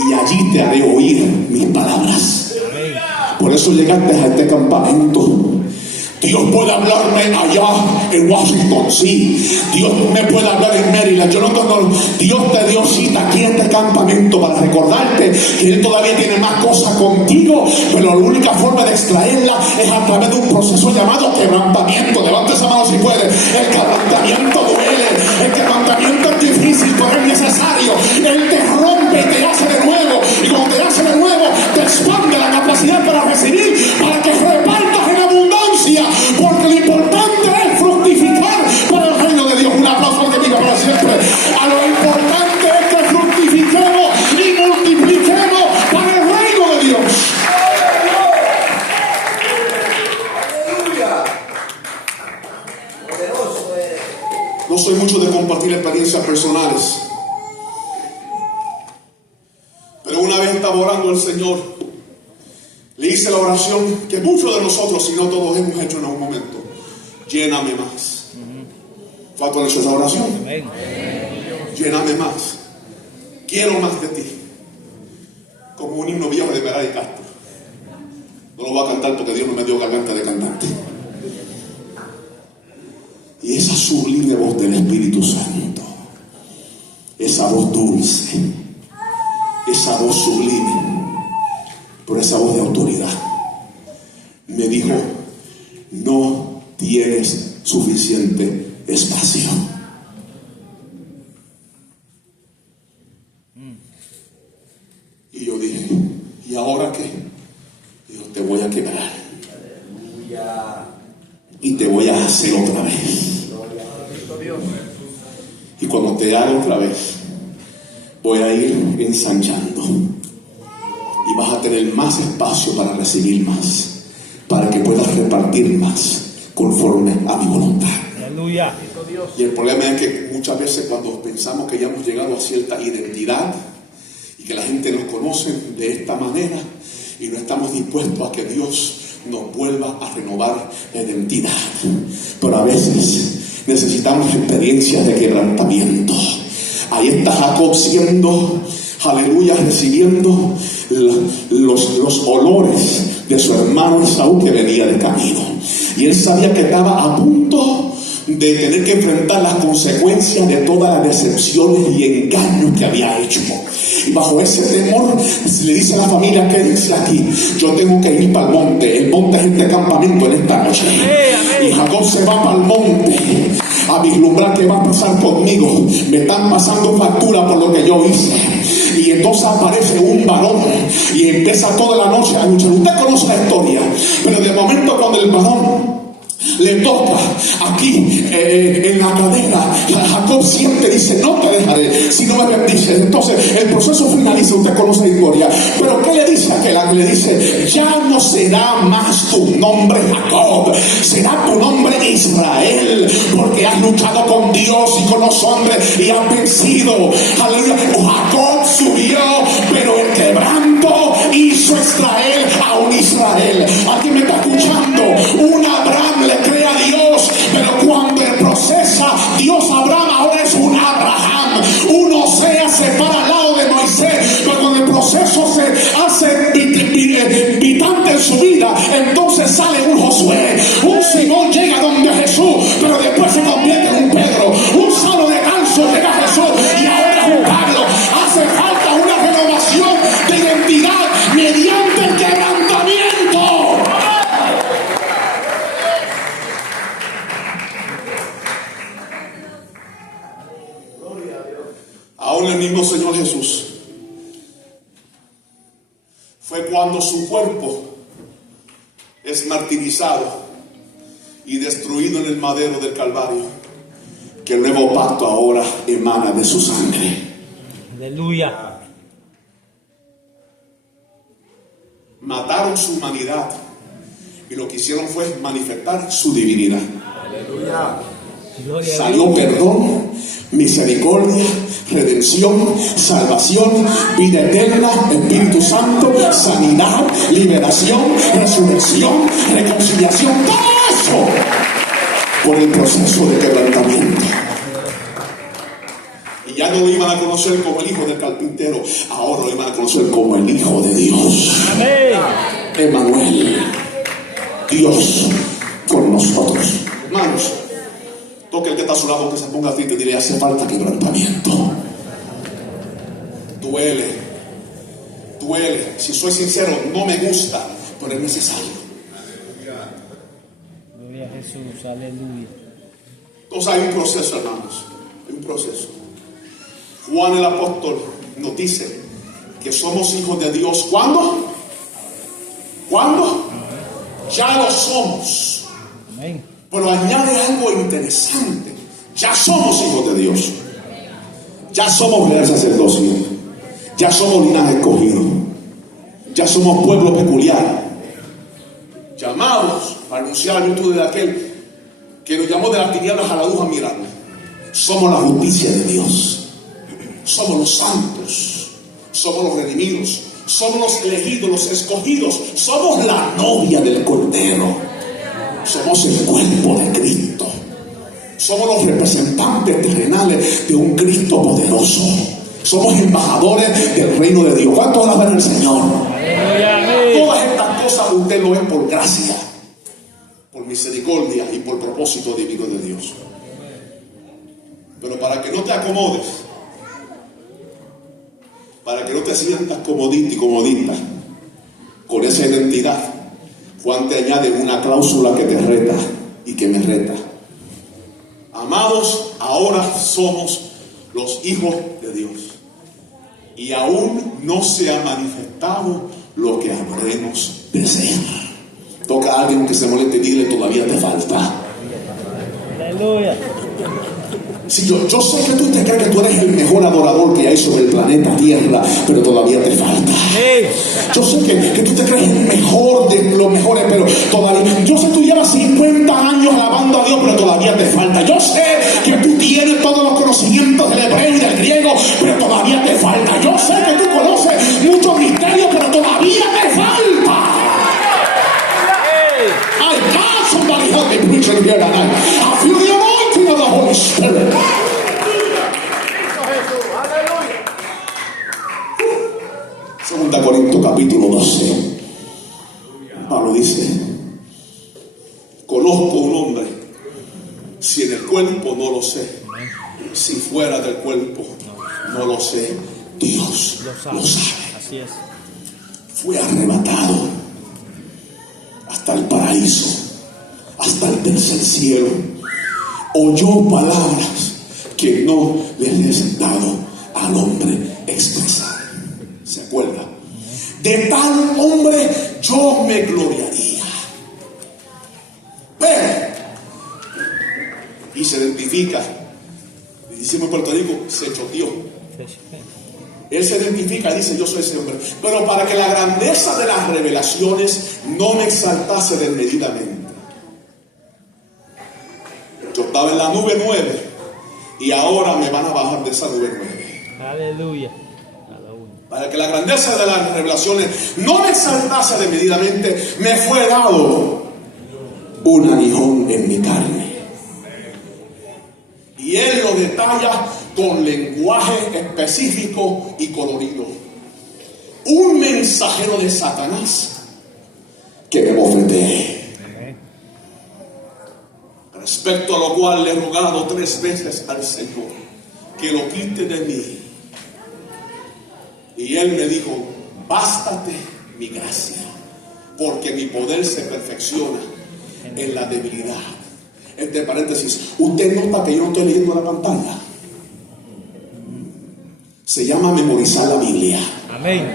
y allí te haré oír mis palabras. Por eso llegaste a este campamento. Dios puede hablarme allá en Washington, sí. Dios me puede hablar en Maryland. Yo no conozco. Dios te dio cita aquí en este campamento para recordarte que Él todavía tiene más cosas contigo, pero la única forma de extraerla es a través de un proceso llamado quebrantamiento. Levanta esa mano si puede. El quebrantamiento duele. El quebrantamiento es difícil, pero es necesario. Él te rompe y te hace de nuevo. Y cuando te hace de nuevo, te expande la capacidad para recibir, para que repartas en abundancia. Porque lo importante es fructificar para el reino de Dios. Un aplauso al que viva para siempre. A lo importante es que fructifiquemos y multipliquemos para el reino de Dios. No soy mucho de compartir experiencias personales, pero una vez estaba orando al Señor, le hice la oración que muchos de nosotros, si no todos, hemos hecho en algún momento: lléname más. ¿Cuánto han hecho esa oración? Amén. Lléname más. Quiero más de ti. Como un himno viejo de Meral y Castro. No lo voy a cantar porque Dios no me dio garganta de cantante. Y esa sublime voz del Espíritu Santo, esa voz dulce, esa voz sublime, pero esa voz de autoridad, me dijo: no tienes suficiente espacio. Y yo dije: ¿y ahora qué? Dijo: te voy a quebrar y te voy a hacer otra vez. Y cuando te haga otra vez, voy a ir ensanchando y vas a tener más espacio para recibir más, para que puedas repartir más conforme a mi voluntad. Aleluya. Y el problema es que muchas veces cuando pensamos que ya hemos llegado a cierta identidad y que la gente nos conoce de esta manera, y no estamos dispuestos a que Dios nos vuelva a renovar la identidad. Pero a veces necesitamos experiencias de quebrantamiento. Ahí está Jacob siendo, aleluya, recibiendo los olores de su hermano Esaú que venía de camino. Y él sabía que estaba a punto de tener que enfrentar las consecuencias de todas las decepciones y engaños que había hecho. Y bajo ese temor le dice a la familia: quédense aquí, yo tengo que ir para el monte. El monte es este campamento en esta noche. Y Jacob se va para el monte a vislumbrar qué va a pasar conmigo. Me están pasando factura por lo que yo hice. Y entonces aparece un varón y empieza toda la noche a luchar. Usted conoce la historia, pero de momento cuando el varón le toca aquí en la cadera, Jacob siempre dice: no te dejaré si no me bendices. Entonces el proceso finaliza. Usted conoce la historia, pero ¿qué le dice aquel ángel? Le dice: ya no será más tu nombre Jacob, será tu nombre Israel, porque has luchado con Dios y con los hombres y has vencido. Aleluya. Jacob subió, pero el quebranto hizo Israel a un Israel. Alguien me está escuchando. Un Abraham le cree a Dios, pero cuando el procesa Dios a Abraham, ahora es un Abraham. Un Oseas se para al lado de Moisés, pero cuando el proceso se hace vitante en su vida, entonces sale un Josué. Un Simón llega donde Jesús, pero después se convierte en un Pedro. Un Saulo de Tarso llega a Jesús y ahora es un Pablo. Hace falta una renovación de identidad mediante el quebrantamiento. Aún el mismo Señor Jesús, fue cuando su cuerpo es martirizado y destruido en el madero del Calvario, que el nuevo pacto ahora emana de su sangre. Aleluya. Mataron su humanidad y lo que hicieron fue manifestar su divinidad. Aleluya. Gloria a Salió Dios. perdón, misericordia, redención, salvación, vida eterna, Espíritu Santo, sanidad, liberación, resurrección, reconciliación, todo eso por el proceso de quebrantamiento. Y ya no lo iban a conocer como el hijo del carpintero, ahora lo iban a conocer como el Hijo de Dios. Amén. Emmanuel, Dios con nosotros. Hermanos, toque el que está a su lado, que se ponga así, te diré: hace falta quebrantamiento. Duele. Si soy sincero, no me gusta, pero es necesario. Gloria a Jesús. Aleluya. Entonces hay un proceso, hermanos. Hay un proceso. Juan el apóstol nos dice que somos hijos de Dios. ¿Cuándo? Ya lo somos. Amén. Pero añade algo interesante: ya somos hijos de Dios, ya somos real sacerdocio, ya somos linaje escogido, ya somos pueblo peculiar, llamados a anunciar la virtud de aquel que nos llamó de las tinieblas a la luz admirable. Somos la justicia de Dios. Somos los santos. Somos los redimidos. Somos los elegidos, los escogidos. Somos la novia del Cordero. Somos el cuerpo de Cristo. Somos los representantes terrenales de un Cristo poderoso. Somos embajadores del reino de Dios. ¿Cuántos alaban al Señor? Todas estas cosas usted lo es por gracia, por misericordia y por propósito divino de Dios. Pero para que no te acomodes, para que no te sientas comodito y comodita con esa identidad, Juan te añade una cláusula que te reta y que me reta. Amados, ahora somos los hijos de Dios, y aún no se ha manifestado lo que habremos de ser. Toca a alguien que se moleste y dile: todavía te falta. Aleluya. Si yo sé que tú te crees que tú eres el mejor adorador que hay sobre el planeta Tierra, pero todavía te falta. Yo sé que tú te crees el mejor de los mejores, pero todavía. Yo sé que tú llevas 50 años alabando a Dios, pero todavía te falta. Yo sé que tú tienes todos los conocimientos del hebreo y del griego, pero todavía te falta. Yo sé que tú conoces muchos misterios, pero todavía te falta. I got somebody help me preaching here tonight. I feel the anointing of the Holy Spirit. Segunda Corintios capítulo 12. Pablo dice: conozco un hombre, si en el cuerpo no lo sé, si fuera del cuerpo no lo sé, Dios lo sabe. Así es. Fue arrebatado hasta el paraíso, hasta el tercer cielo. Oyó palabras que no les es dado al hombre expresar. ¿Se acuerda? De tal hombre yo me gloriaría. Pero, y se identifica, y decimos en Puerto Rico, se choteó. Él se identifica y dice: yo soy ese hombre. Pero para que la grandeza de las revelaciones no me exaltase desmedidamente. Yo estaba en la nube 9 y ahora me van a bajar de esa nube 9. Aleluya. Para que la grandeza de las revelaciones no me exaltase desmedidamente, me fue dado un aguijón en mi carne. Y él lo detalla con lenguaje específico y colorido. Un mensajero de Satanás que me bofeteé. Respecto a lo cual le he rogado 3 veces al Señor que lo quite de mí. Y él me dijo: bástate mi gracia, porque mi poder se perfecciona en la debilidad. Entre paréntesis, usted nota que yo no estoy leyendo la pantalla. Se llama memorizar la Biblia. Amén.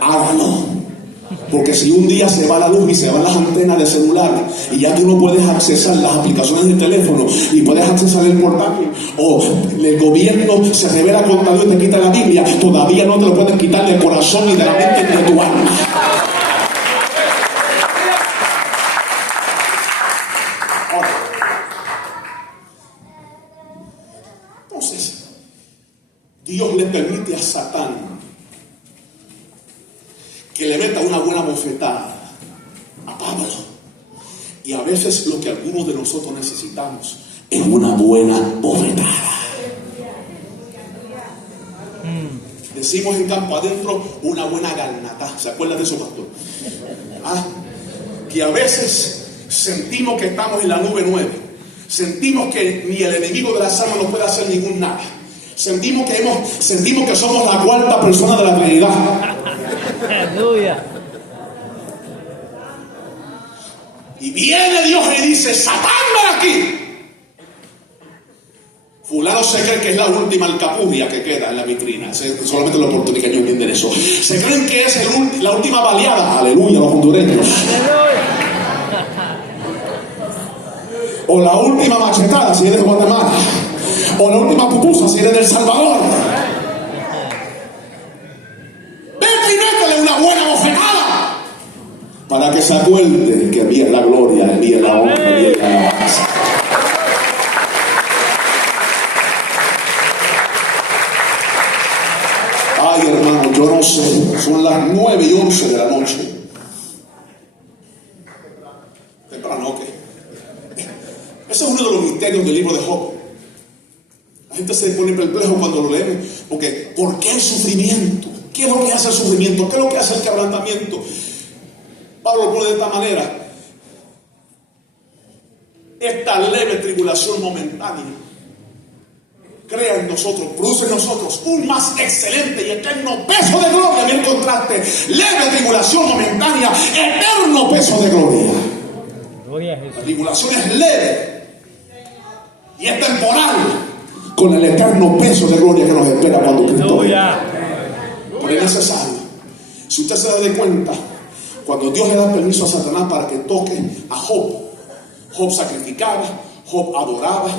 Hágalo. Porque si un día se va la luz y se van las antenas de celular y ya tú no puedes accesar las aplicaciones del teléfono y puedes accesar el portátil, o el gobierno se revela contra Dios y te quita la Biblia, todavía no te lo pueden quitar del corazón ni de la mente ni de tu alma. Ahora, entonces, Dios le permite a Satán que le meta una buena bofetada a Pablo. Y a veces lo que algunos de nosotros necesitamos es una buena bofetada. Decimos en campo adentro, una buena garnata. ¿Se acuerdan de eso, pastor? Que a veces sentimos que estamos en la nube 9. Sentimos que ni el enemigo de la alma nos puede hacer ningún nada. Sentimos que somos la cuarta persona de la Trinidad. Aleluya. Y viene Dios y dice: Satán, ven aquí. Fulano se cree que es la última alcapurria que queda en la vitrina. Solamente los puertorriqueños entienden eso. Se creen que es la última baleada. Aleluya, los hondureños. O la última machetada si eres de Guatemala. O la última pupusa si eres de El Salvador. Vete y métele una buena bofetada para que se acuerde que había la gloria, había la honra, había la alabanza. Yo no sé, son las 9:11 de la noche. Temprano, ok. Ese es uno de los misterios del libro de Job. La gente se pone perplejo cuando lo lee, porque ¿por qué el sufrimiento? ¿Qué es lo que hace el sufrimiento? ¿Qué es lo que hace el quebrantamiento? Pablo lo pone de esta manera: esta leve tribulación momentánea crea en nosotros, produce en nosotros un más excelente y eterno peso de gloria. Bien contraste: leve tribulación momentánea, eterno peso de gloria. Gloria a Jesús. La tribulación es leve y es temporal, con el eterno peso de gloria que nos espera cuando Cristo venga. Pero es necesario. Si usted se da cuenta, cuando Dios le da permiso a Satanás para que toque a Job, Job sacrificaba, Job adoraba,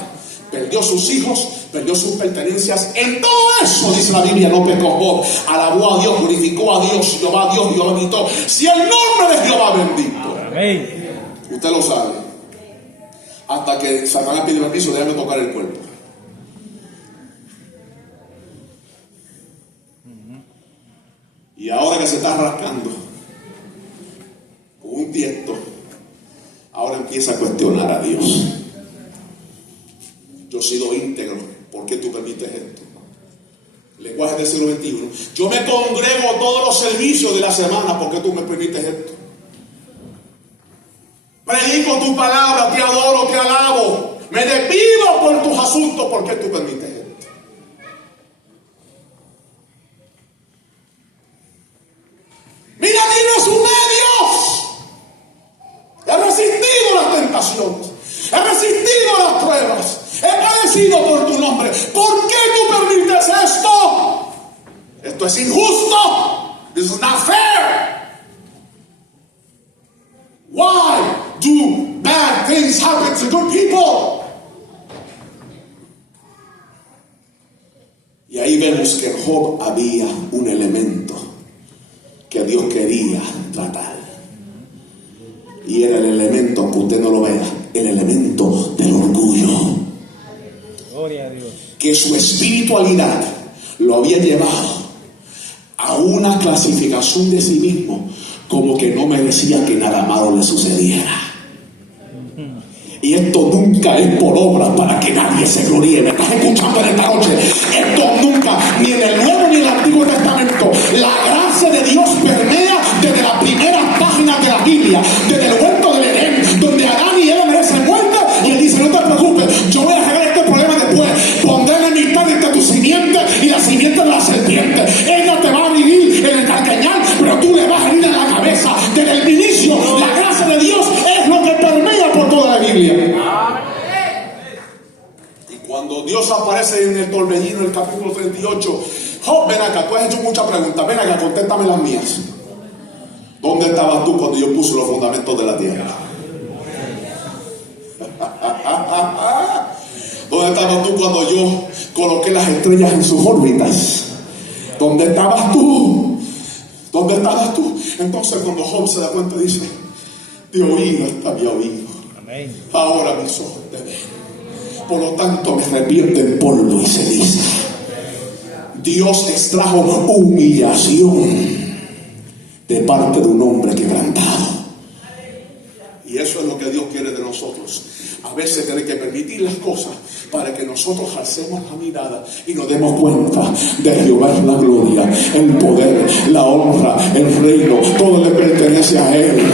perdió sus hijos, perdió sus pertenencias. En todo eso, dice la Biblia, no pecó Job. Alabó a Dios, glorificó a Dios, Jehová a Dios, Jehová gritó: si el nombre de Jehová bendito. Amén. Usted lo sabe. Hasta que Satanás pide permiso, déjame tocar el cuerpo. Y ahora que se está rascando con un tiesto, ahora empieza a cuestionar a Dios. Yo he sido íntegro, ¿por qué tú permites esto? Lenguaje del siglo XXI. Yo me congrego a todos los servicios de la semana, ¿por qué tú me permites esto? Predico tu palabra, te adoro, te alabo, me despido por tus asuntos, ¿por qué tú permites esto? Mira, dime sus medios. He resistido las tentaciones, he resistido las pruebas, he padecido por tu nombre. ¿Por qué tú permites esto? Esto es injusto. This is not fair. Why do bad things happen to good people? Y ahí vemos que en Job había un elemento que Dios quería tratar. Y era el elemento, aunque usted no lo vea, el elemento del orgullo. Gloria a Dios. Que su espiritualidad lo había llevado a una clasificación de sí mismo como que no merecía que nada malo le sucediera. Y esto nunca es por obra para que nadie se gloríe. ¿Me estás escuchando en esta noche? Esto nunca, ni en el Nuevo ni en el Antiguo Testamento. La gracia de Dios permea desde las primeras páginas de la Biblia, desde el huerto del Edén, donde Adán y Eva merecen muerte. Y él dice: no te preocupes, yo voy a arreglar este problema después. Pondré enemistad entre tu simiente y la simiente de la serpiente. Ella te va a vivir en el carcañal, pero tú le vas a herir en la cabeza. Desde el inicio, la gracia de Dios es lo que permea por toda la Biblia. Y cuando Dios aparece en el torbellino, en el capítulo 38, Job, ven acá, tú has hecho muchas preguntas, ven acá, contéstame las mías. ¿Dónde estabas tú cuando yo puse los fundamentos de la tierra? ¿Dónde estabas tú cuando yo coloqué las estrellas en sus órbitas? ¿Dónde estabas tú? ¿Dónde estabas tú? Entonces cuando Job se da cuenta, dice: de oído te había oído, ahora mis ojos te ven. Por lo tanto me arrepiento en polvo y ceniza. Dios extrajo humillación de parte de un hombre quebrantado. Y eso es lo que Dios quiere de nosotros. A veces tiene que permitir las cosas para que nosotros alcemos la mirada y nos demos cuenta de Jehová es la gloria, el poder, la honra, el reino, todo le pertenece a Él.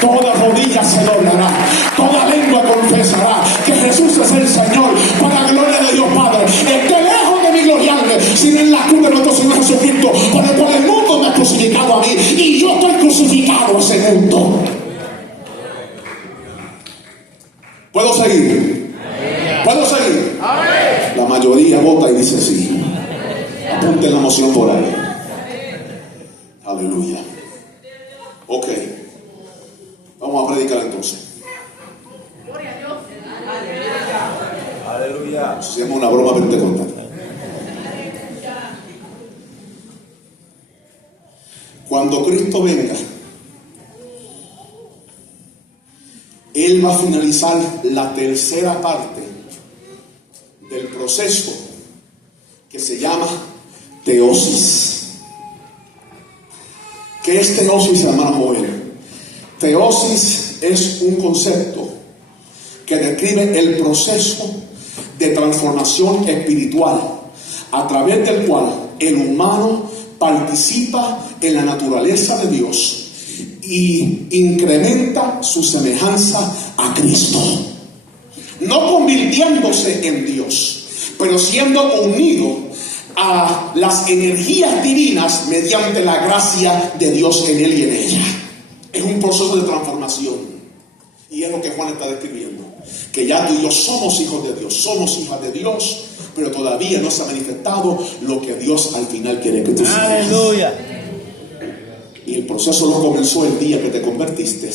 Toda rodilla se doblará, toda lengua confesará que Jesús es el Señor, para la gloria de Dios Padre. Esté lejos de mi gloriarme, sino en la cruz de nuestro Señor Jesucristo, porque por el mundo me ha crucificado a mí y yo estoy crucificado a ese mundo. ¿Puedo seguir? ¿Puedo seguir? La mayoría vota y dice sí. Apunten la moción por ahí. Aleluya. Ok. Vamos a predicar entonces. Aleluya. Se llama una broma pentecostal. Cuando Cristo venga, Él va a finalizar la tercera parte del proceso que se llama teosis. ¿Qué es teosis, hermano Joel? Teosis es un concepto que describe el proceso de transformación espiritual a través del cual el humano participa en la naturaleza de Dios y incrementa su semejanza a Cristo. No convirtiéndose en Dios, pero siendo unido a las energías divinas mediante la gracia de Dios en él y en ella. Es un proceso de transformación. Y es lo que Juan está describiendo. Que ya tú y yo somos hijos de Dios, somos hijas de Dios, pero todavía no se ha manifestado lo que Dios al final quiere que tú seas. Aleluya. Y el proceso lo comenzó el día que te convertiste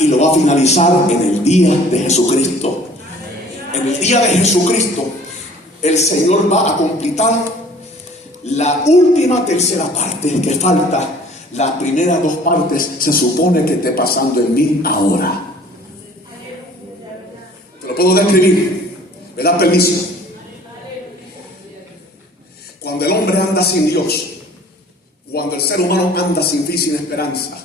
y lo va a finalizar en el día de Jesucristo. En el día de Jesucristo el Señor va a completar la última tercera parte que falta. Las primeras dos partes se supone que esté pasando en mí ahora. Te lo puedo describir. ¿Me das permiso? Cuando el hombre anda sin Dios, cuando el ser humano anda sin fin, sin esperanza,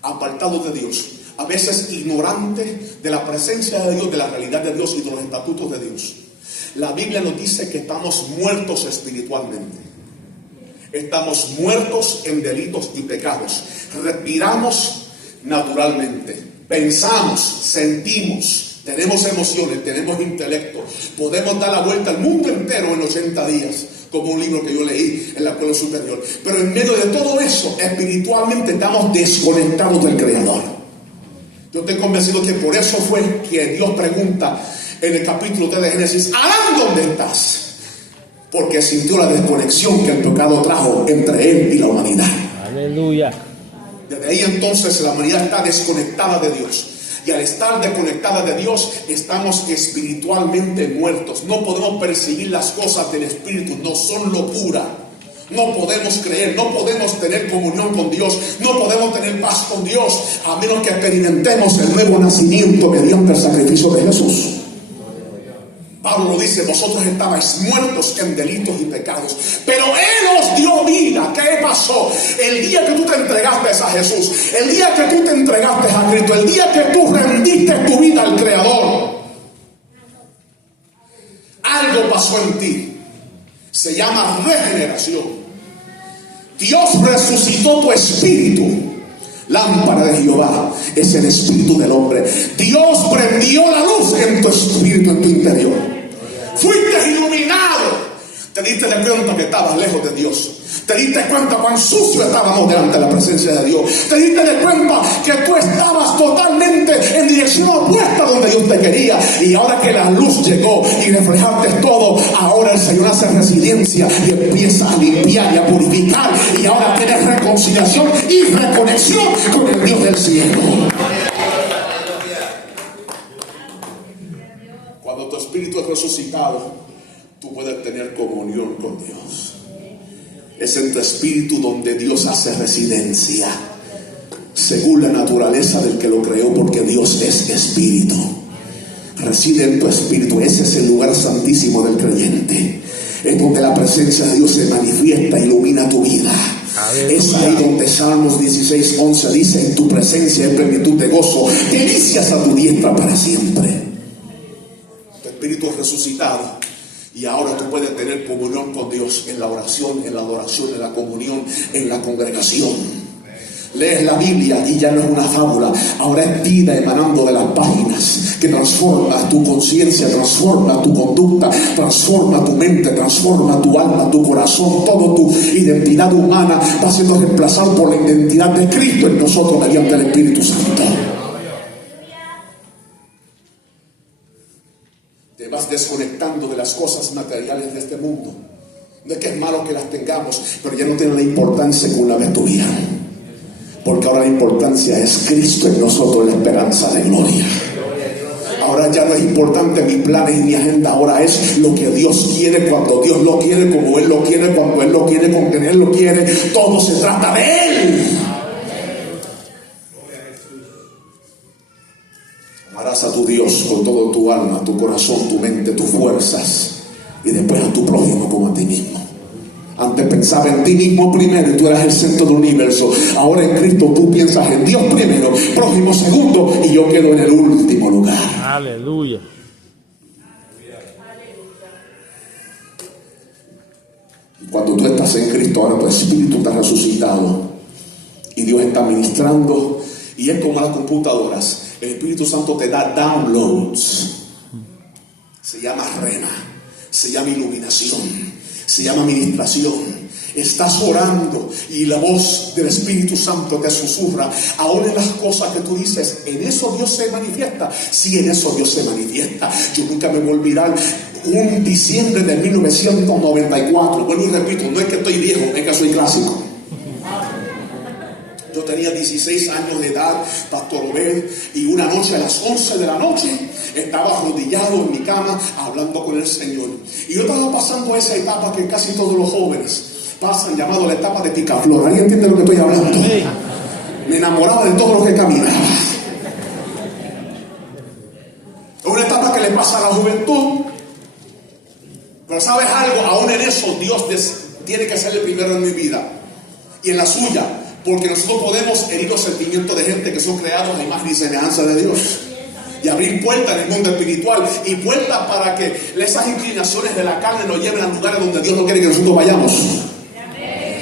apartado de Dios, a veces ignorante de la presencia de Dios, de la realidad de Dios y de los estatutos de Dios, la Biblia nos dice que estamos muertos espiritualmente. Estamos muertos en delitos y pecados. Respiramos naturalmente. Pensamos, sentimos, tenemos emociones, tenemos intelecto. Podemos dar la vuelta al mundo entero en 80 días, como un libro que yo leí en la escuela superior. Pero en medio de todo eso, espiritualmente estamos desconectados del Creador. Yo estoy convencido que por eso fue que Dios pregunta en el capítulo 3 de Génesis: ¿Adán dónde estás? Porque sintió la desconexión que el pecado trajo entre él y la humanidad. Aleluya. Desde ahí entonces la humanidad está desconectada de Dios. Y al estar desconectada de Dios, estamos espiritualmente muertos. No podemos percibir las cosas del Espíritu, no son locura. No podemos creer, no podemos tener comunión con Dios, no podemos tener paz con Dios, a menos que experimentemos el nuevo nacimiento mediante el sacrificio de Jesús. Pablo lo dice: vosotros estabais muertos en delitos y pecados, pero Él os dio vida. ¿Qué pasó? El día que tú te entregaste a Jesús, el día que tú te entregaste a Cristo, el día que tú rendiste tu vida al Creador, algo pasó en ti. Se llama regeneración. Dios resucitó tu espíritu. Lámpara de Jehová es el espíritu del hombre. Dios prendió la luz en tu espíritu, en tu interior. Fuiste iluminado. Te diste cuenta que estabas lejos de Dios. Te diste cuenta cuán sucio estábamos delante de la presencia de Dios. Te diste cuenta que tú estabas totalmente en dirección opuesta donde Dios te quería. Y ahora que la luz llegó y reflejaste todo, ahora el Señor hace residencia y empieza a limpiar y a purificar. Y ahora tienes reconciliación y reconexión con el Dios del cielo. Cuando tu espíritu es resucitado, tú puedes tener comunión con Dios. Es en tu espíritu donde Dios hace residencia, según la naturaleza del que lo creó, porque Dios es espíritu. Reside en tu espíritu. Ese es el lugar santísimo del creyente. Es donde la presencia de Dios se manifiesta, ilumina tu vida. Aleluya. Es ahí donde Salmos 16:11 dice: en tu presencia hay plenitud de gozo, delicias a tu diestra para siempre. Tu espíritu es resucitado. Y ahora tú puedes tener comunión con Dios en la oración, en la adoración, en la comunión, en la congregación. Lees la Biblia y ya no es una fábula, ahora es vida emanando de las páginas, que transforma tu conciencia, transforma tu conducta, transforma tu mente, transforma tu alma, tu corazón. Todo tu identidad humana va siendo reemplazada por la identidad de Cristo en nosotros mediante el Espíritu Santo. Te vas desconectando de las cosas materiales de este mundo. No es que es malo que las tengamos, pero ya no tienen la importancia que una vez tuvieron. Porque ahora la importancia es Cristo en nosotros, la esperanza de gloria. Ahora ya no es importante mis planes y mi agenda. Ahora es lo que Dios quiere, cuando Dios lo quiere, como Él lo quiere, cuando Él lo quiere, con quien Él lo quiere. Todo se trata de Él. Amarás a tu Dios con todo tu alma, tu corazón, tu mente, tus fuerzas, y después a tu prójimo como a ti mismo. Antes pensaba en ti mismo primero y tú eras el centro del universo. Ahora en Cristo tú piensas en Dios primero, prójimo segundo, y yo quedo en el último lugar. Aleluya. Cuando tú estás en Cristo, ahora tu espíritu está resucitado y Dios está ministrando, y es como las computadoras. El Espíritu Santo te da downloads. Se llama rema, se llama iluminación, se llama ministración. Estás orando y la voz del Espíritu Santo te susurra, aún en las cosas que tú dices, ¿en eso Dios se manifiesta? Sí, en eso Dios se manifiesta. Yo nunca me voy a olvidar un diciembre de 1994. Bueno, y repito, no es que estoy viejo, es que soy clásico. Yo tenía 16 años de edad, Pastor Obed, y una noche a las 11 de la noche estaba arrodillado en mi cama hablando con el Señor. Y yo estaba pasando esa etapa que casi todos los jóvenes pasan, llamado la etapa de picaflor. ¿Alguien entiende lo que estoy hablando? Me enamoraba de todo lo que caminaba. Es una etapa que le pasa a la juventud. Pero ¿sabes algo? Aún en eso Dios tiene que ser el primero en mi vida y en la suya, porque nosotros podemos herir los sentimientos de gente que son creados a imagen y semejanza de Dios, y abrir puertas en el mundo espiritual, y puertas para que esas inclinaciones de la carne nos lleven a lugares donde Dios no quiere que nosotros vayamos.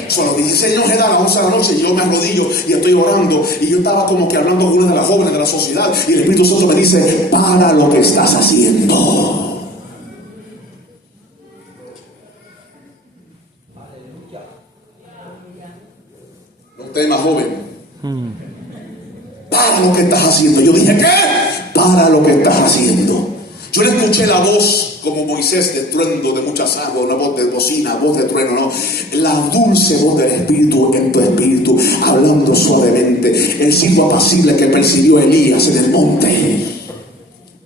Son los 16 años de edad, a las 11 de la noche, y yo me arrodillo y estoy orando, y yo estaba como que hablando con una de las jóvenes de la sociedad, y el Espíritu Santo me dice: para lo que estás haciendo. Usted más joven, para lo que estás haciendo. Yo dije: ¿qué? Para lo que estás haciendo. Yo le escuché la voz como Moisés, de trueno, de muchas aguas, una voz de bocina, voz de trueno, no, la dulce voz del Espíritu en tu espíritu, hablando suavemente, el silbo apacible que persiguió a Elías en el monte.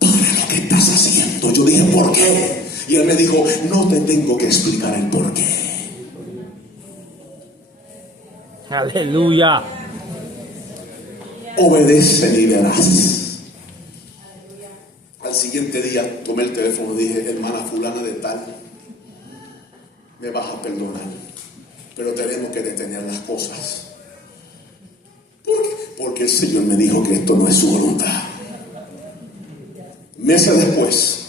Para lo que estás haciendo. Yo dije: ¿por qué? Y él me dijo: no te tengo que explicar el por qué. Aleluya. Obedece y verás. Al siguiente día tomé el teléfono y dije: hermana fulana de tal, me vas a perdonar, pero tenemos que detener las cosas. ¿Por qué? Porque el Señor me dijo que esto no es su voluntad. Meses después,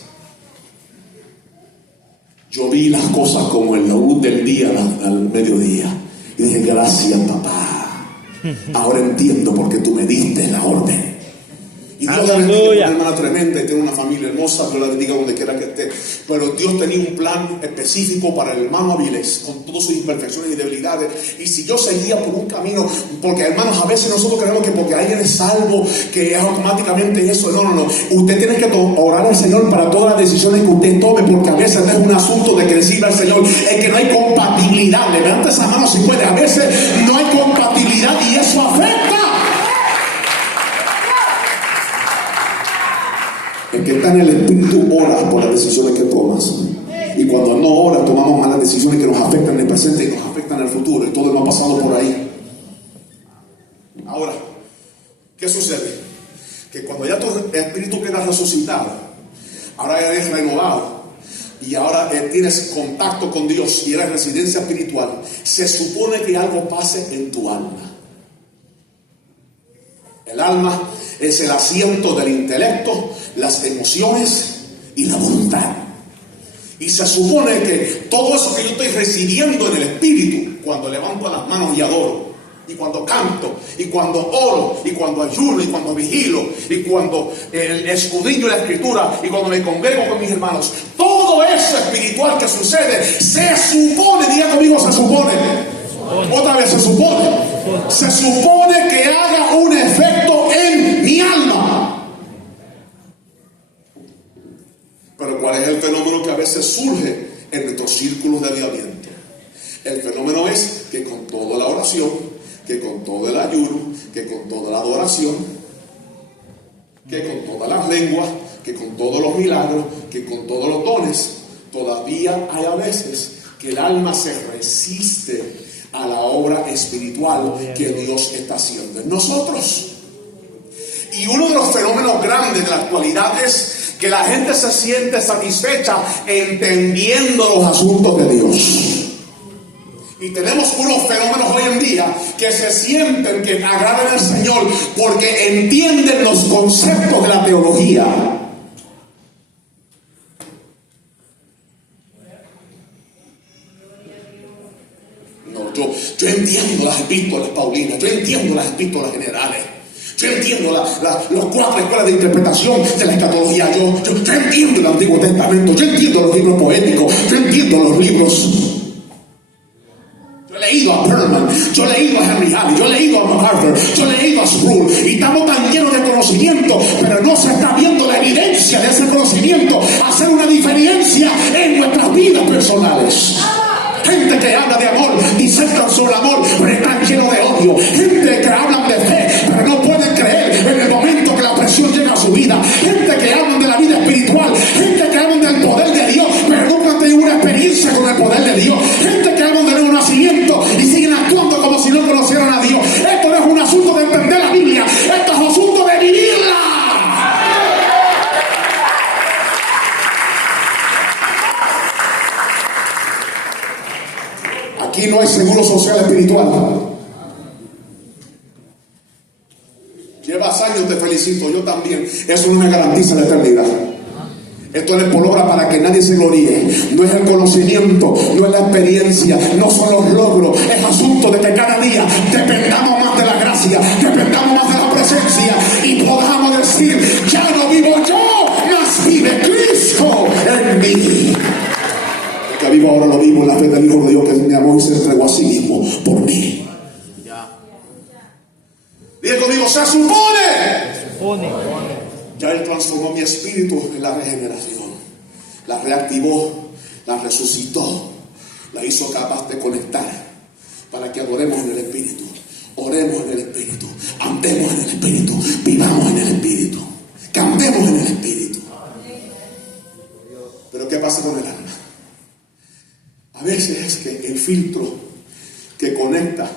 yo vi las cosas como en la luz del día al mediodía. Y dije: gracias, papá. Ahora entiendo por qué tú me diste la orden. Y Dios la bendiga, una hermana tremenda y tiene una familia hermosa. Dios la bendiga donde quiera que esté. Pero Dios tenía un plan específico para el hermano Avilés, con todas sus imperfecciones y debilidades. Y si yo seguía por un camino, porque hermanos, a veces nosotros creemos que porque alguien es salvo, que es automáticamente eso. No. Usted tiene que orar al Señor para todas las decisiones que usted tome, porque a veces no es un asunto de que le sirva al Señor, es que no hay compatibilidad. Levanta esa mano si puede. A veces no hay compatibilidad y eso afecta. El que está en el Espíritu ora por las decisiones que tomas. Y cuando no ora, tomamos malas decisiones que nos afectan en el presente y nos afectan en el futuro. Y todo hemos pasado por ahí. Ahora, ¿qué sucede? Que cuando ya tu espíritu queda resucitado, ahora eres renovado y ahora tienes contacto con Dios y eres residencia espiritual, se supone que algo pase en tu alma. El alma es el asiento del intelecto, las emociones y la voluntad. Y se supone que todo eso que yo estoy recibiendo en el espíritu, cuando levanto las manos y adoro, y cuando canto, y cuando oro, y cuando ayuno, y cuando vigilo, y cuando escudriño la escritura, y cuando me congrego con mis hermanos, todo eso espiritual que sucede, se supone, diga conmigo, se supone. Otra vez, se supone que haga un efecto en mi alma. Pero ¿cuál es el fenómeno que a veces surge en nuestros círculos de avivamiento? El fenómeno es que con toda la oración, que con todo el ayuno, que con toda la adoración, que con todas las lenguas, que con todos los milagros, que con todos los dones, todavía hay a veces que el alma se resiste a la obra espiritual que Dios está haciendo en nosotros. Y uno de los fenómenos grandes de la actualidad es que la gente se siente satisfecha entendiendo los asuntos de Dios. Y tenemos unos fenómenos hoy en día que se sienten que agradan al Señor porque entienden los conceptos de la teología. No, yo entiendo las epístolas paulinas, yo entiendo las epístolas generales, yo entiendo los 4 escuelas de interpretación de la escatología, yo entiendo el Antiguo Testamento, yo entiendo los libros poéticos, yo entiendo los libros. Yo he leído a Perlman, yo he leído a Henry Halley, yo he leído a MacArthur, yo he leído a Sproul, y estamos tan llenos de conocimiento, pero no se está viendo la evidencia de ese conocimiento hacer una diferencia en nuestras vidas personales. Gente que habla de amor, disertan sobre el amor, pero están llenos de odio. Gente que hablan de fe, pero no pueden creer en el momento que la presión llega a su vida. Gente que hablan de la vida espiritual, gente que hablan del poder de Dios, pero nunca han tenido una experiencia con el poder de Dios. Gente que hablan del nuevo nacimiento y siguen actuando como si no conocieran a Dios. Esto no es un asunto de entender la Biblia, esto es un asunto de vivirla. Aquí no hay seguro social espiritual. Llevas años, te felicito, yo también. Eso no me garantiza la eternidad. Esto es palabra para que nadie se gloríe. No es el conocimiento, no es la experiencia, no son los logros. Es asunto de que cada día dependamos más de la gracia, dependamos más de la presencia y podamos decir: ya no vivo yo, mas vive Cristo en mí. Que vivo ahora lo vivo en la fe del Hijo de Dios, que me amó y se entregó a sí mismo por mí. Diga conmigo: se supone. Ya Él transformó mi espíritu en la regeneración, la reactivó, la resucitó, la hizo capaz de conectar para que adoremos en el Espíritu, oremos en el Espíritu, andemos en el Espíritu, vivamos en el Espíritu, cantemos en el Espíritu. Pero ¿qué pasa con el alma? A veces es que el filtro que conecta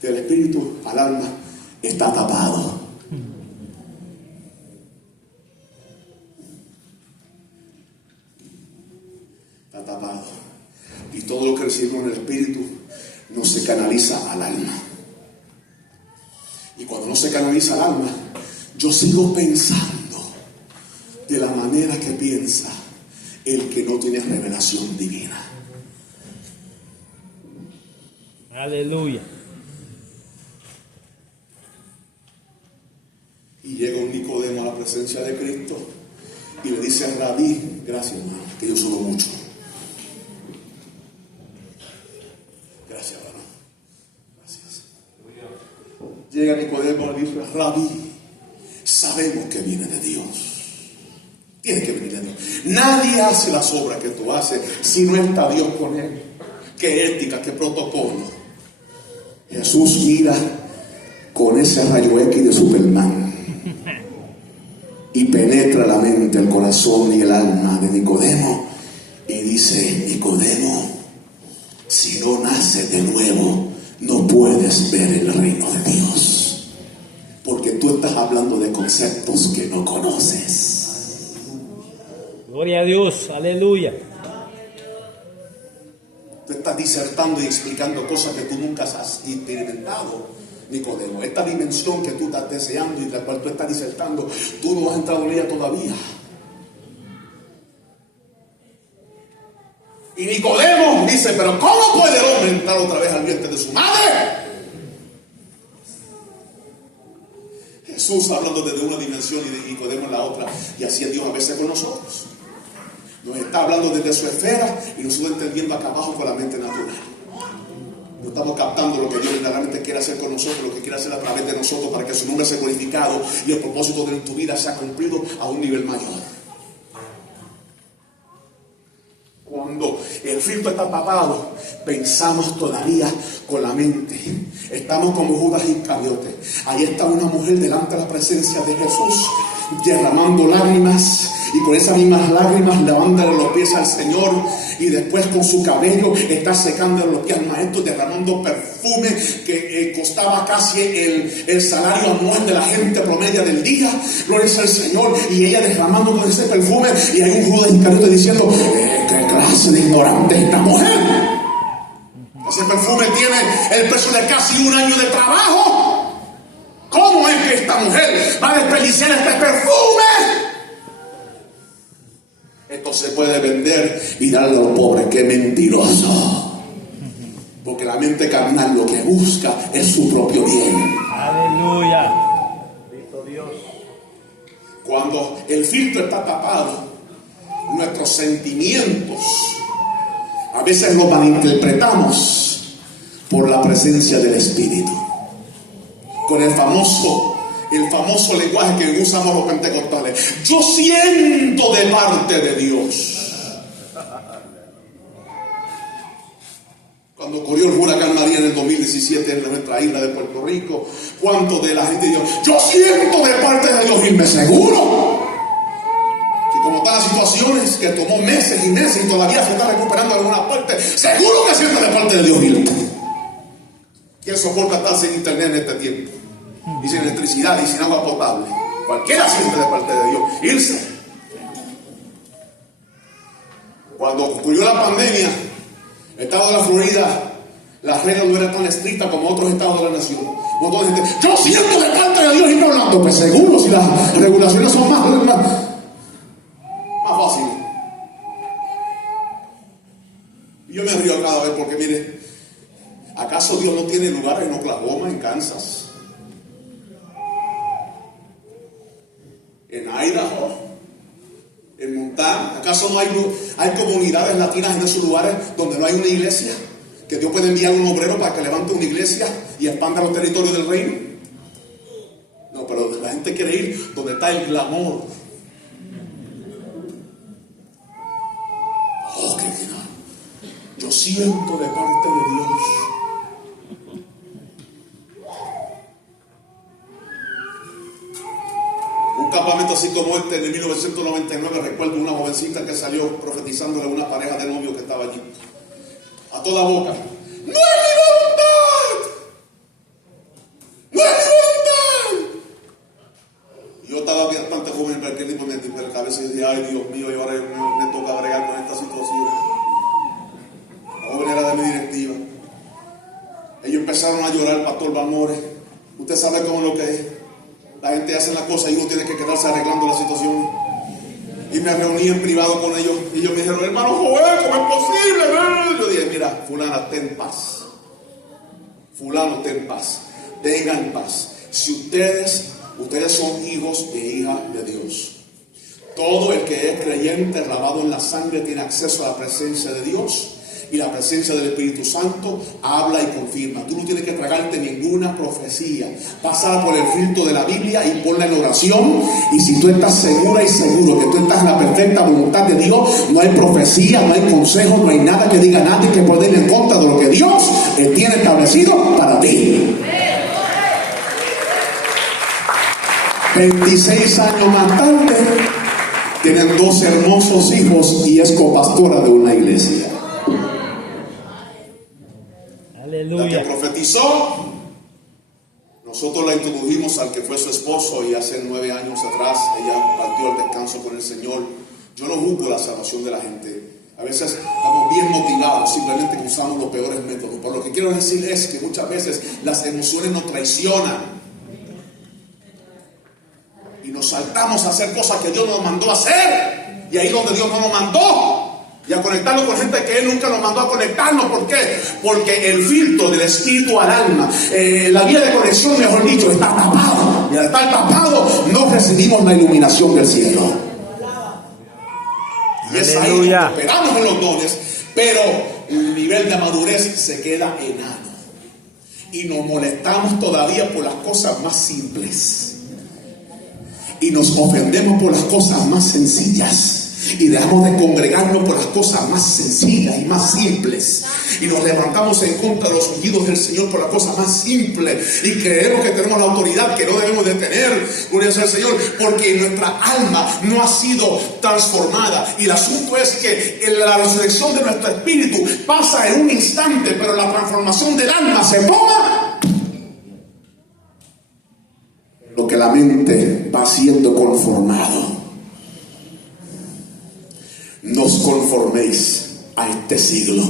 del espíritu al alma está tapado. Está tapado. Y todo lo que recibimos en el espíritu no se canaliza al alma. Y cuando no se canaliza al alma, yo sigo pensando de la manera que piensa el que no tiene revelación divina. Aleluya. Y llega un Nicodemo a la presencia de Cristo y le dice a Rabí: gracias, hermano, que yo subo mucho. Gracias, hermano. Gracias. Llega Nicodemo y le dice: Rabí, sabemos que viene de Dios. Tiene que venir de Dios. Nadie hace las obras que tú haces si no está Dios con él. Qué ética, qué protocolo. Jesús mira con ese rayo X de Superman y penetra la mente, el corazón y el alma de Nicodemo y dice: Nicodemo, si no naces de nuevo, no puedes ver el reino de Dios, porque tú estás hablando de conceptos que no conoces. Gloria a Dios, aleluya. Tú estás disertando y explicando cosas que tú nunca has experimentado, Nicodemo. Esta dimensión que tú estás deseando y de la cual tú estás disertando, tú no has entrado en ella todavía. Y Nicodemo dice: pero ¿cómo puede el hombre entrar otra vez al vientre de su madre? Jesús hablando desde una dimensión y de Nicodemo en la otra, y así es Dios a veces con nosotros. Nos está hablando desde su esfera y nosotros entendiendo acá abajo con la mente natural. No estamos captando lo que Dios verdaderamente quiere hacer con nosotros, lo que quiere hacer a través de nosotros para que su nombre sea glorificado y el propósito de tu vida sea cumplido a un nivel mayor. Cuando el filtro está tapado, pensamos todavía con la mente. Estamos como Judas Iscariote. Ahí está una mujer delante de la presencia de Jesús, derramando lágrimas, y con esas mismas lágrimas lavándole los pies al Señor, y después con su cabello está secando los pies al maestro, derramando perfume que costaba casi el salario anual de la gente promedio del día. Gloria al Señor. Y ella derramando todo ese perfume, y hay un Judas Iscariote diciendo: ¿qué clase de ignorante es esta mujer? Ese perfume tiene el precio de casi un año de trabajo. ¿Cómo es que esta mujer va a desperdiciar este perfume? Esto se puede vender y darle a los pobres. ¡Qué mentiroso! Porque la mente carnal lo que busca es su propio bien. Aleluya. Cristo Dios. Cuando el filtro está tapado, nuestros sentimientos a veces los malinterpretamos por la presencia del Espíritu. Con el famoso lenguaje que usamos los pentecostales. Yo siento de parte de Dios. Cuando ocurrió el huracán María en el 2017 en nuestra isla de Puerto Rico, ¿cuánto de la gente dijo, yo siento de parte de Dios? Y me aseguro que como están las situaciones que tomó meses y meses y todavía se está recuperando alguna parte, seguro que siente de parte de Dios. ¿Quién soporta estar sin internet en este tiempo? Y sin electricidad y sin agua potable. Cualquiera siente de parte de Dios irse. Cuando ocurrió la pandemia, el estado de la Florida, las reglas no eran tan estrictas como otros estados de la nación. Yo siento de parte de Dios y no hablando. Pues seguro, si las regulaciones son más fáciles. Y yo me río cada vez porque mire, ¿acaso Dios no tiene lugares en Oklahoma, en Kansas, en Idaho, en Montana? ¿Acaso no hay comunidades latinas en esos lugares donde no hay una iglesia? Que Dios puede enviar un obrero para que levante una iglesia y expanda los territorios del reino. No, pero la gente quiere ir donde está el glamour. Oh, qué bien. Yo siento de parte de Dios. Un campamento así como este de 1999, recuerdo una jovencita que salió profetizándole a una pareja de novios que estaba allí. A toda boca. ¡No es mi voluntad! ¡No es mi voluntad! Y yo estaba bastante joven para aquel tiempo, me la cabeza y decía, ay Dios mío, y ahora me toca bregar con esta situación. La joven era de mi directiva. Ellos empezaron a llorar, Pastor Balmore. Usted sabe cómo es lo que es. La gente hace la cosa y uno tiene que quedarse arreglando la situación. Y me reuní en privado con ellos. Y ellos me dijeron, hermano Joel, ¿cómo es posible? Yo dije, mira, fulana, ten paz. Fulano, ten paz. Tengan paz. Si ustedes son hijos e hijas de Dios. Todo el que es creyente, lavado en la sangre, tiene acceso a la presencia de Dios. Y la presencia del Espíritu Santo habla y confirma. Tú no tienes que tragarte ninguna profecía. Pasa por el filtro de la Biblia y ponla en oración. Y si tú estás segura y seguro que tú estás en la perfecta voluntad de Dios, no hay profecía, no hay consejo, no hay nada que diga nadie que pueda ir en contra de lo que Dios tiene establecido para ti. 26 años más tarde, tienen 2 hermosos hijos y es copastora de una iglesia. Aleluya. La que profetizó, nosotros la introdujimos al que fue su esposo y hace 9 años atrás ella partió al descanso con el Señor. Yo no juzgo la salvación de la gente. A veces estamos bien motivados, simplemente que usamos los peores métodos. Por lo que quiero decir es que muchas veces las emociones nos traicionan y nos saltamos a hacer cosas que Dios nos mandó a hacer, y ahí donde Dios no nos mandó. Y a conectarnos con gente que Él nunca nos mandó a conectarnos. ¿Por qué? Porque el filtro del espíritu al alma, la vía de conexión, mejor dicho, está tapado. Y al estar tapado, no recibimos la iluminación del cielo. Y es ahí donde operamos en los dones, pero el nivel de madurez se queda enano. Y nos molestamos todavía por las cosas más simples. Y nos ofendemos por las cosas más sencillas. Y dejamos de congregarnos por las cosas más sencillas y más simples. Y nos levantamos en contra de los ungidos del Señor por las cosas más simples. Y creemos que tenemos la autoridad que no debemos de tener. Gloria sea al Señor. Porque nuestra alma no ha sido transformada. Y el asunto es que la resurrección de nuestro espíritu pasa en un instante. Pero la transformación del alma se toma. Lo que la mente va siendo conformado. No os conforméis a este siglo.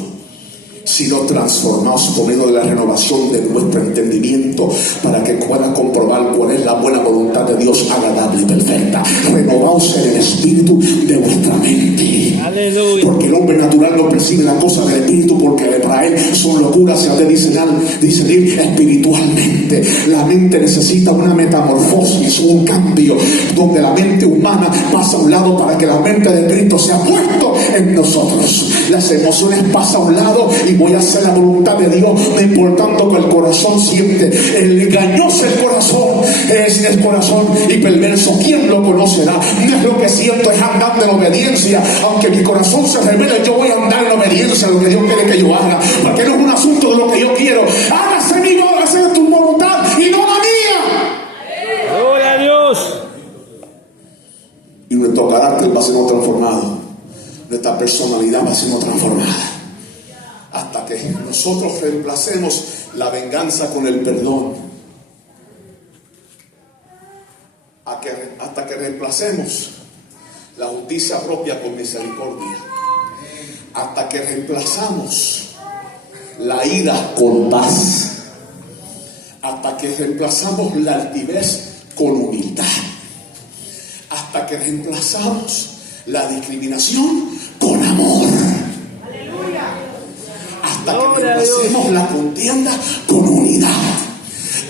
sino transformaos por medio de la renovación de nuestro entendimiento, para que puedan comprobar cuál es la buena voluntad de Dios, agradable y perfecta. Renovaos en el espíritu de vuestra mente. Aleluya. Porque el hombre natural no percibe las cosas del espíritu, porque para él son locuras, se ha de discernir espiritualmente. La mente necesita una metamorfosis, un cambio, donde la mente humana pasa a un lado para que la mente de Cristo sea puesto en nosotros. Las emociones pasan a un lado y voy a hacer la voluntad de Dios, no importando que el corazón siente. El engañoso es el corazón y perverso, ¿quién lo conocerá? No es lo que siento, es andar en obediencia. Aunque mi corazón se revele, yo voy a andar en obediencia a lo que Dios quiere que yo haga, porque no es un asunto de lo que yo quiero. Hágase mi voluntad, hágase tu voluntad y no la mía. Gloria a Dios. Y nuestro carácter va siendo transformado, nuestra personalidad va siendo transformada, hasta que nosotros reemplacemos la venganza con el perdón, hasta que reemplacemos la justicia propia con misericordia, hasta que reemplazamos la ira con paz, hasta que reemplazamos la altivez con humildad, hasta que reemplazamos la discriminación con amor, hasta que reemplacemos la contienda con unidad,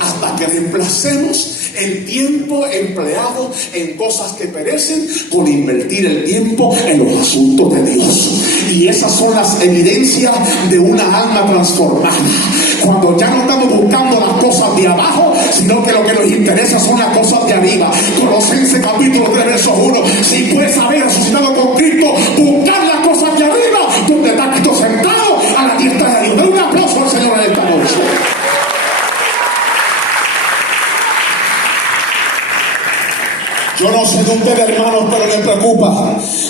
hasta que reemplacemos el tiempo empleado en cosas que perecen con invertir el tiempo en los asuntos de Dios. Y esas son las evidencias de una alma transformada, cuando ya no estamos buscando las cosas de abajo, sino que lo que nos interesa son las cosas de arriba. Colosenses capítulo 3 verso 1: si puedes haber resucitado con Cristo, buscar las cosas de arriba, donde está Cristo sentado a la diestra de Dios. Den un aplauso al Señor en esta noche. Yo no sé de ustedes, hermanos, pero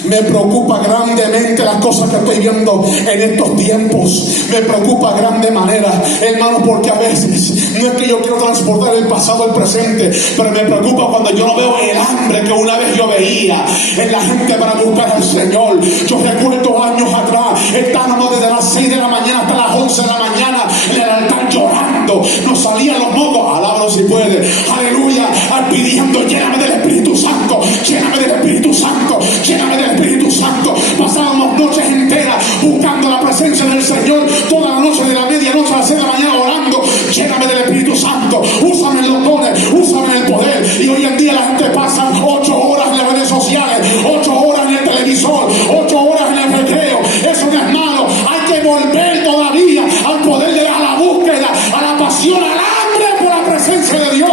me preocupa grandemente las cosas que estoy viendo en estos tiempos. Me preocupa de grande manera, hermanos, porque a veces no es que yo quiero transportar el pasado al presente, pero me preocupa cuando yo no veo el hambre que una vez yo veía en la gente para buscar al Señor. Yo recuerdo años atrás, estábamos desde las 6 de la mañana hasta las 11 de la mañana en el altar llorando, nos salían los mocos, alábalo si puede, aleluya, pidiendo: lléname del Espíritu Santo, lléname del Espíritu Santo, lléname del Espíritu Santo. Pasábamos noches enteras buscando la presencia del Señor, toda la noche, de la medianoche a las 6 de la mañana orando: lléname del Espíritu Santo, úsame en los dones, úsame en el poder. Y hoy en día la gente pasa 8 horas en las redes sociales, 8 horas en el televisor, 8 horas en el recreo. Eso no es malo, hay que volver todavía al poder de la búsqueda, a la pasión, al hambre por la presencia de Dios.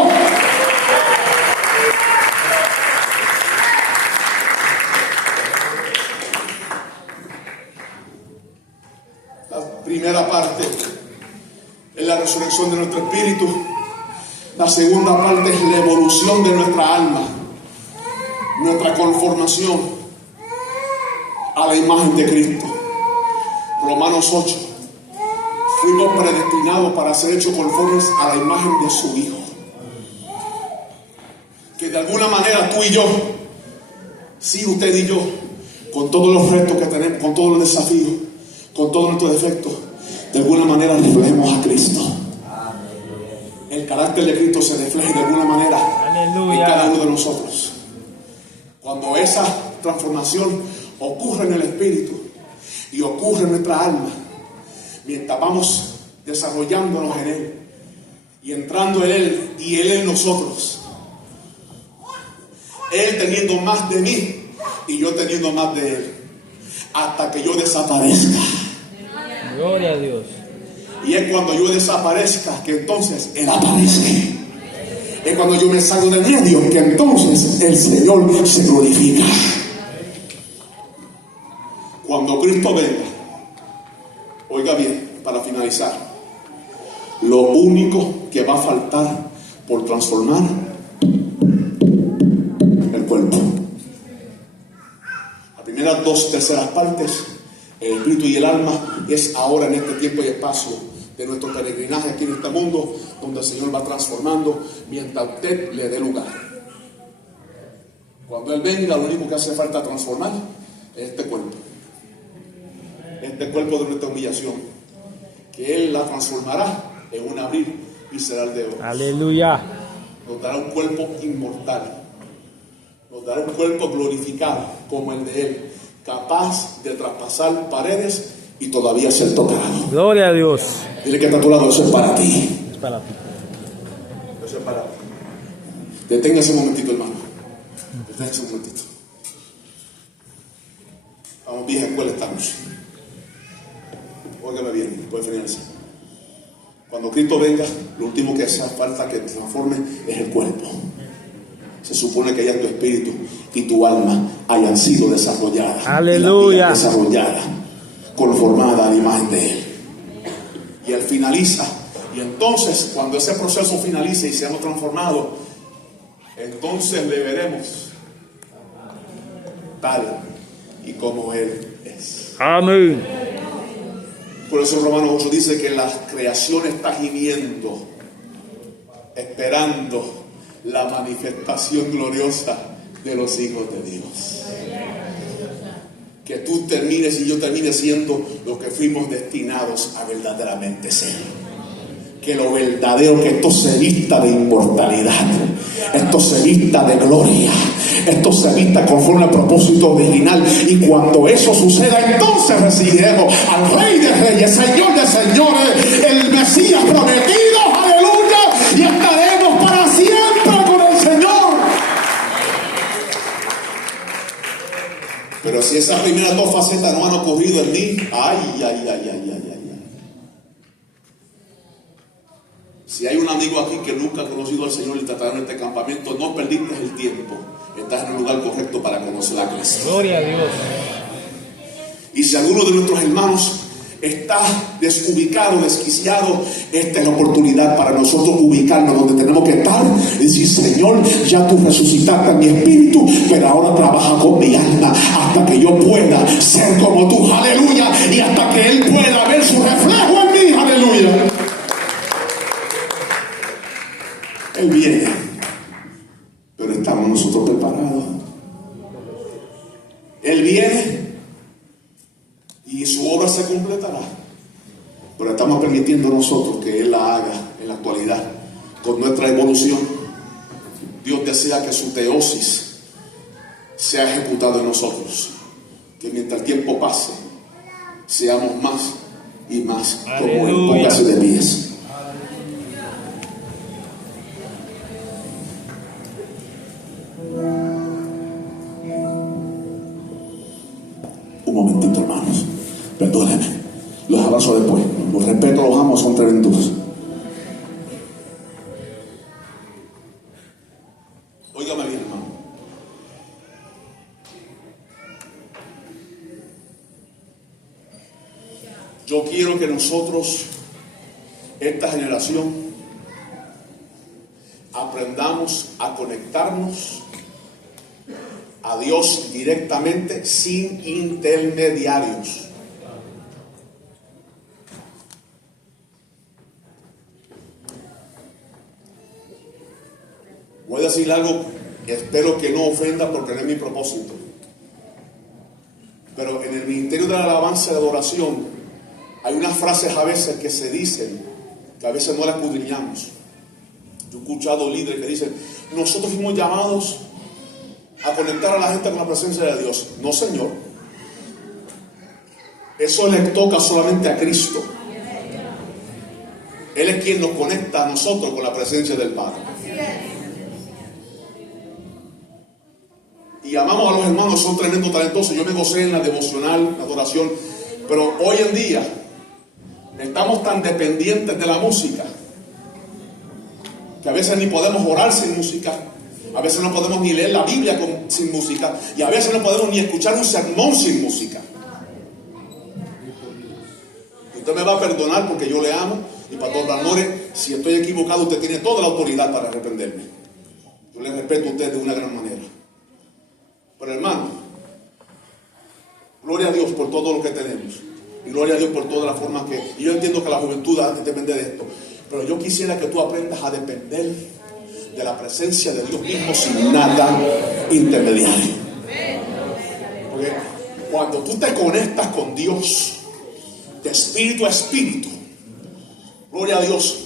Primera parte es la resurrección de nuestro espíritu. La segunda parte es la evolución de nuestra alma, nuestra conformación a la imagen de Cristo. Romanos 8: fuimos predestinados para ser hechos conformes a la imagen de su Hijo. Que de alguna manera tú y yo, sí, usted y yo, con todos los retos que tenemos, con todos los desafíos, con todos nuestros defectos, de alguna manera reflejemos a Cristo. El carácter de Cristo se refleja de alguna manera en cada uno de nosotros. Cuando esa transformación ocurre en el espíritu y ocurre en nuestra alma, mientras vamos desarrollándonos en Él y entrando en Él y Él en nosotros, Él teniendo más de mí y yo teniendo más de Él, hasta que yo desaparezca. Gloria a Dios. Y es cuando yo desaparezca que entonces Él aparece. Es cuando yo me salgo del medio que entonces el Señor se glorifica. Cuando Cristo venga, oiga bien, para finalizar, lo único que va a faltar por transformar el cuerpo. Las primeras 2/3 partes, el espíritu y el alma, es ahora en este tiempo y espacio de nuestro peregrinaje aquí en este mundo, donde el Señor va transformando mientras usted le dé lugar. Cuando Él venga, lo único que hace falta transformar es este cuerpo de nuestra humillación, que Él la transformará en un abrir y cerrar de ojos. Aleluya. Nos dará un cuerpo inmortal. Nos dará un cuerpo glorificado como el de Él, capaz de traspasar paredes y todavía ser tocado. Gloria a Dios. Dile que está a tu lado, eso es para ti. Es para ti. Eso es para ti. Deténgase un momentito, hermano. Deténgase un momentito. Vamos, vieja escuela estamos. Óigame bien, puede finalizar. Cuando Cristo venga, lo último que hace falta que transforme es el cuerpo. Se supone que ya tu espíritu y tu alma hayan sido desarrolladas. Aleluya. Desarrollada, conformada a la imagen de Él. Y Él finaliza. Y entonces, cuando ese proceso finalice y seamos transformados, entonces le veremos tal y como Él es. Amén. Por eso Romanos 8 dice que la creación está gimiendo, esperando la manifestación gloriosa de los hijos de Dios. Que tú termines y yo termine siendo lo que fuimos destinados a verdaderamente ser. Que lo verdadero, que esto se vista de inmortalidad, esto se vista de gloria, esto se vista conforme al propósito original. Y cuando eso suceda, entonces recibiremos al Rey de Reyes, Señor de Señores, el Mesías prometido, aleluya, y estaremos para siempre con el Señor. Pero si esas primeras dos facetas no han ocurrido en mí, ay. Si hay un amigo aquí que nunca ha conocido al Señor y tratará en este campamento, no perdiste el tiempo. Estás en el lugar correcto para conocer a Cristo. Gloria a Dios. Y si alguno de nuestros hermanos está desubicado, desquiciado, esta es la oportunidad para nosotros ubicarnos donde tenemos que estar y decir: Señor, ya tú resucitaste en mi espíritu, pero ahora trabaja con mi alma hasta que yo pueda ser como tú, aleluya, y hasta que Él pueda ver su reflejo en mí, aleluya. Él viene, pero estamos nosotros preparados. Él viene y su obra se completará, pero estamos permitiendo nosotros que Él la haga en la actualidad con nuestra evolución. Dios desea que su teosis sea ejecutada en nosotros, que mientras el tiempo pase seamos más y más como Él. Póngase de pies. Un momentito, hermanos, perdónenme, los abrazo después, los respeto, los amo, son tremendos. Óigame bien, hermano. Yo quiero que nosotros, esta generación, aprendamos a conectarnos a Dios directamente, sin intermediarios. Voy a decir algo, espero que no ofenda porque no es mi propósito. Pero en el ministerio de la alabanza y de adoración hay unas frases a veces que se dicen que a veces no las escudriñamos. Yo he escuchado líderes que dicen: nosotros fuimos llamados a conectar a la gente con la presencia de Dios. No, Señor. Eso le toca solamente a Cristo. Él es quien nos conecta a nosotros con la presencia del Padre. Y amamos a los hermanos, son tremendos talentosos. Yo me gocé en la devocional, la adoración. Pero hoy en día estamos tan dependientes de la música que a veces ni podemos orar sin música. A veces no podemos ni leer la Biblia sin música. Y a veces no podemos ni escuchar un sermón sin música. Usted me va a perdonar porque yo le amo. Y Pastor Dalmore, si estoy equivocado, usted tiene toda la autoridad para arrepentirme. Yo le respeto a usted de una gran manera. Pero hermano, gloria a Dios por todo lo que tenemos. Y gloria a Dios por todas las formas que... Y yo entiendo que la juventud depende de esto. Pero yo quisiera que tú aprendas a depender de la presencia de Dios mismo sin nada intermediario. Porque cuando tú te conectas con Dios de espíritu a espíritu, Gloria a Dios.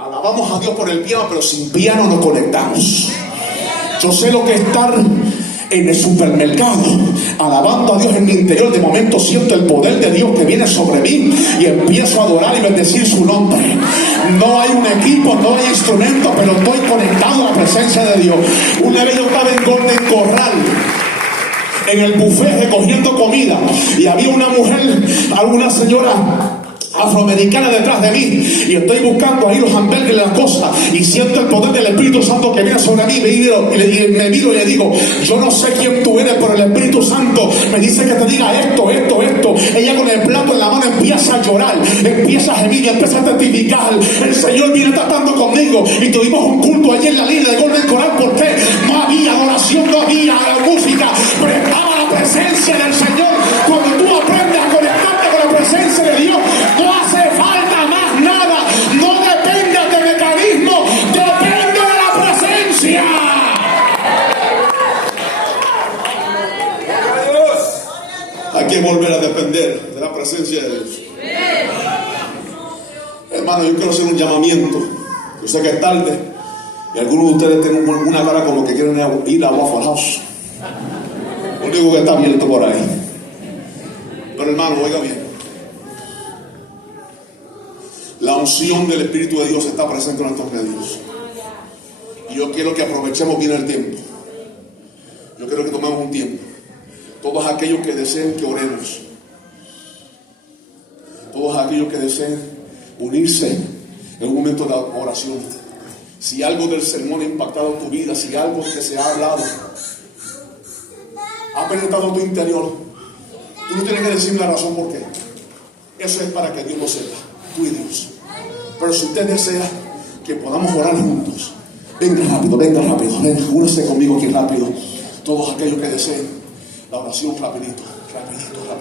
Alabamos a Dios por el piano, pero sin piano no conectamos. Yo sé lo que es estar en el supermercado alabando a Dios en mi interior. De momento siento el poder de Dios que viene sobre mí y empiezo a adorar y bendecir su nombre. No hay un equipo, no hay instrumento, pero estoy conectado a la presencia de Dios. Una vez yo estaba en Golden Corral, en el buffet recogiendo comida, y había una mujer, alguna señora afroamericana detrás de mí, y estoy buscando ahí los hamburgues, las cosas, y siento el poder del Espíritu Santo que viene sobre mí. Me miro y le digo: yo no sé quién tú eres, pero el Espíritu Santo me dice que te diga esto. Ella con el plato en la mano empieza a llorar, empieza a gemir, empieza a testificar: el Señor viene tratando conmigo. Y tuvimos un culto allí en la línea de Golden Coral, porque no había adoración, no había música, pero estaba la presencia del Señor. Cuando tú aprendes a conectarte con la presencia de Dios, no hace falta más nada. No dependas de mecanismo, depende de la presencia. Hay que volver a depender de la presencia de Dios. Hermano, yo quiero hacer un llamamiento. Yo sé que es tarde y algunos de ustedes tienen una cara como que quieren ir a Waffle House. Lo único que está abierto por ahí. Pero hermano, oiga bien. La unción del Espíritu de Dios está presente en nuestros medios. Y yo quiero que aprovechemos bien el tiempo. Yo quiero que tomemos un tiempo. Todos aquellos que deseen que oremos. Todos aquellos que deseen unirse en un momento de oración. Si algo del sermón ha impactado tu vida, si algo que se ha hablado ha penetrado tu interior, tú no tienes que decirme la razón por qué. Eso es para que Dios lo sepa, tú y Dios. Pero si usted desea que podamos orar juntos, venga rápido, venga, únase conmigo aquí rápido. Todos aquellos que deseen la oración, rapidito.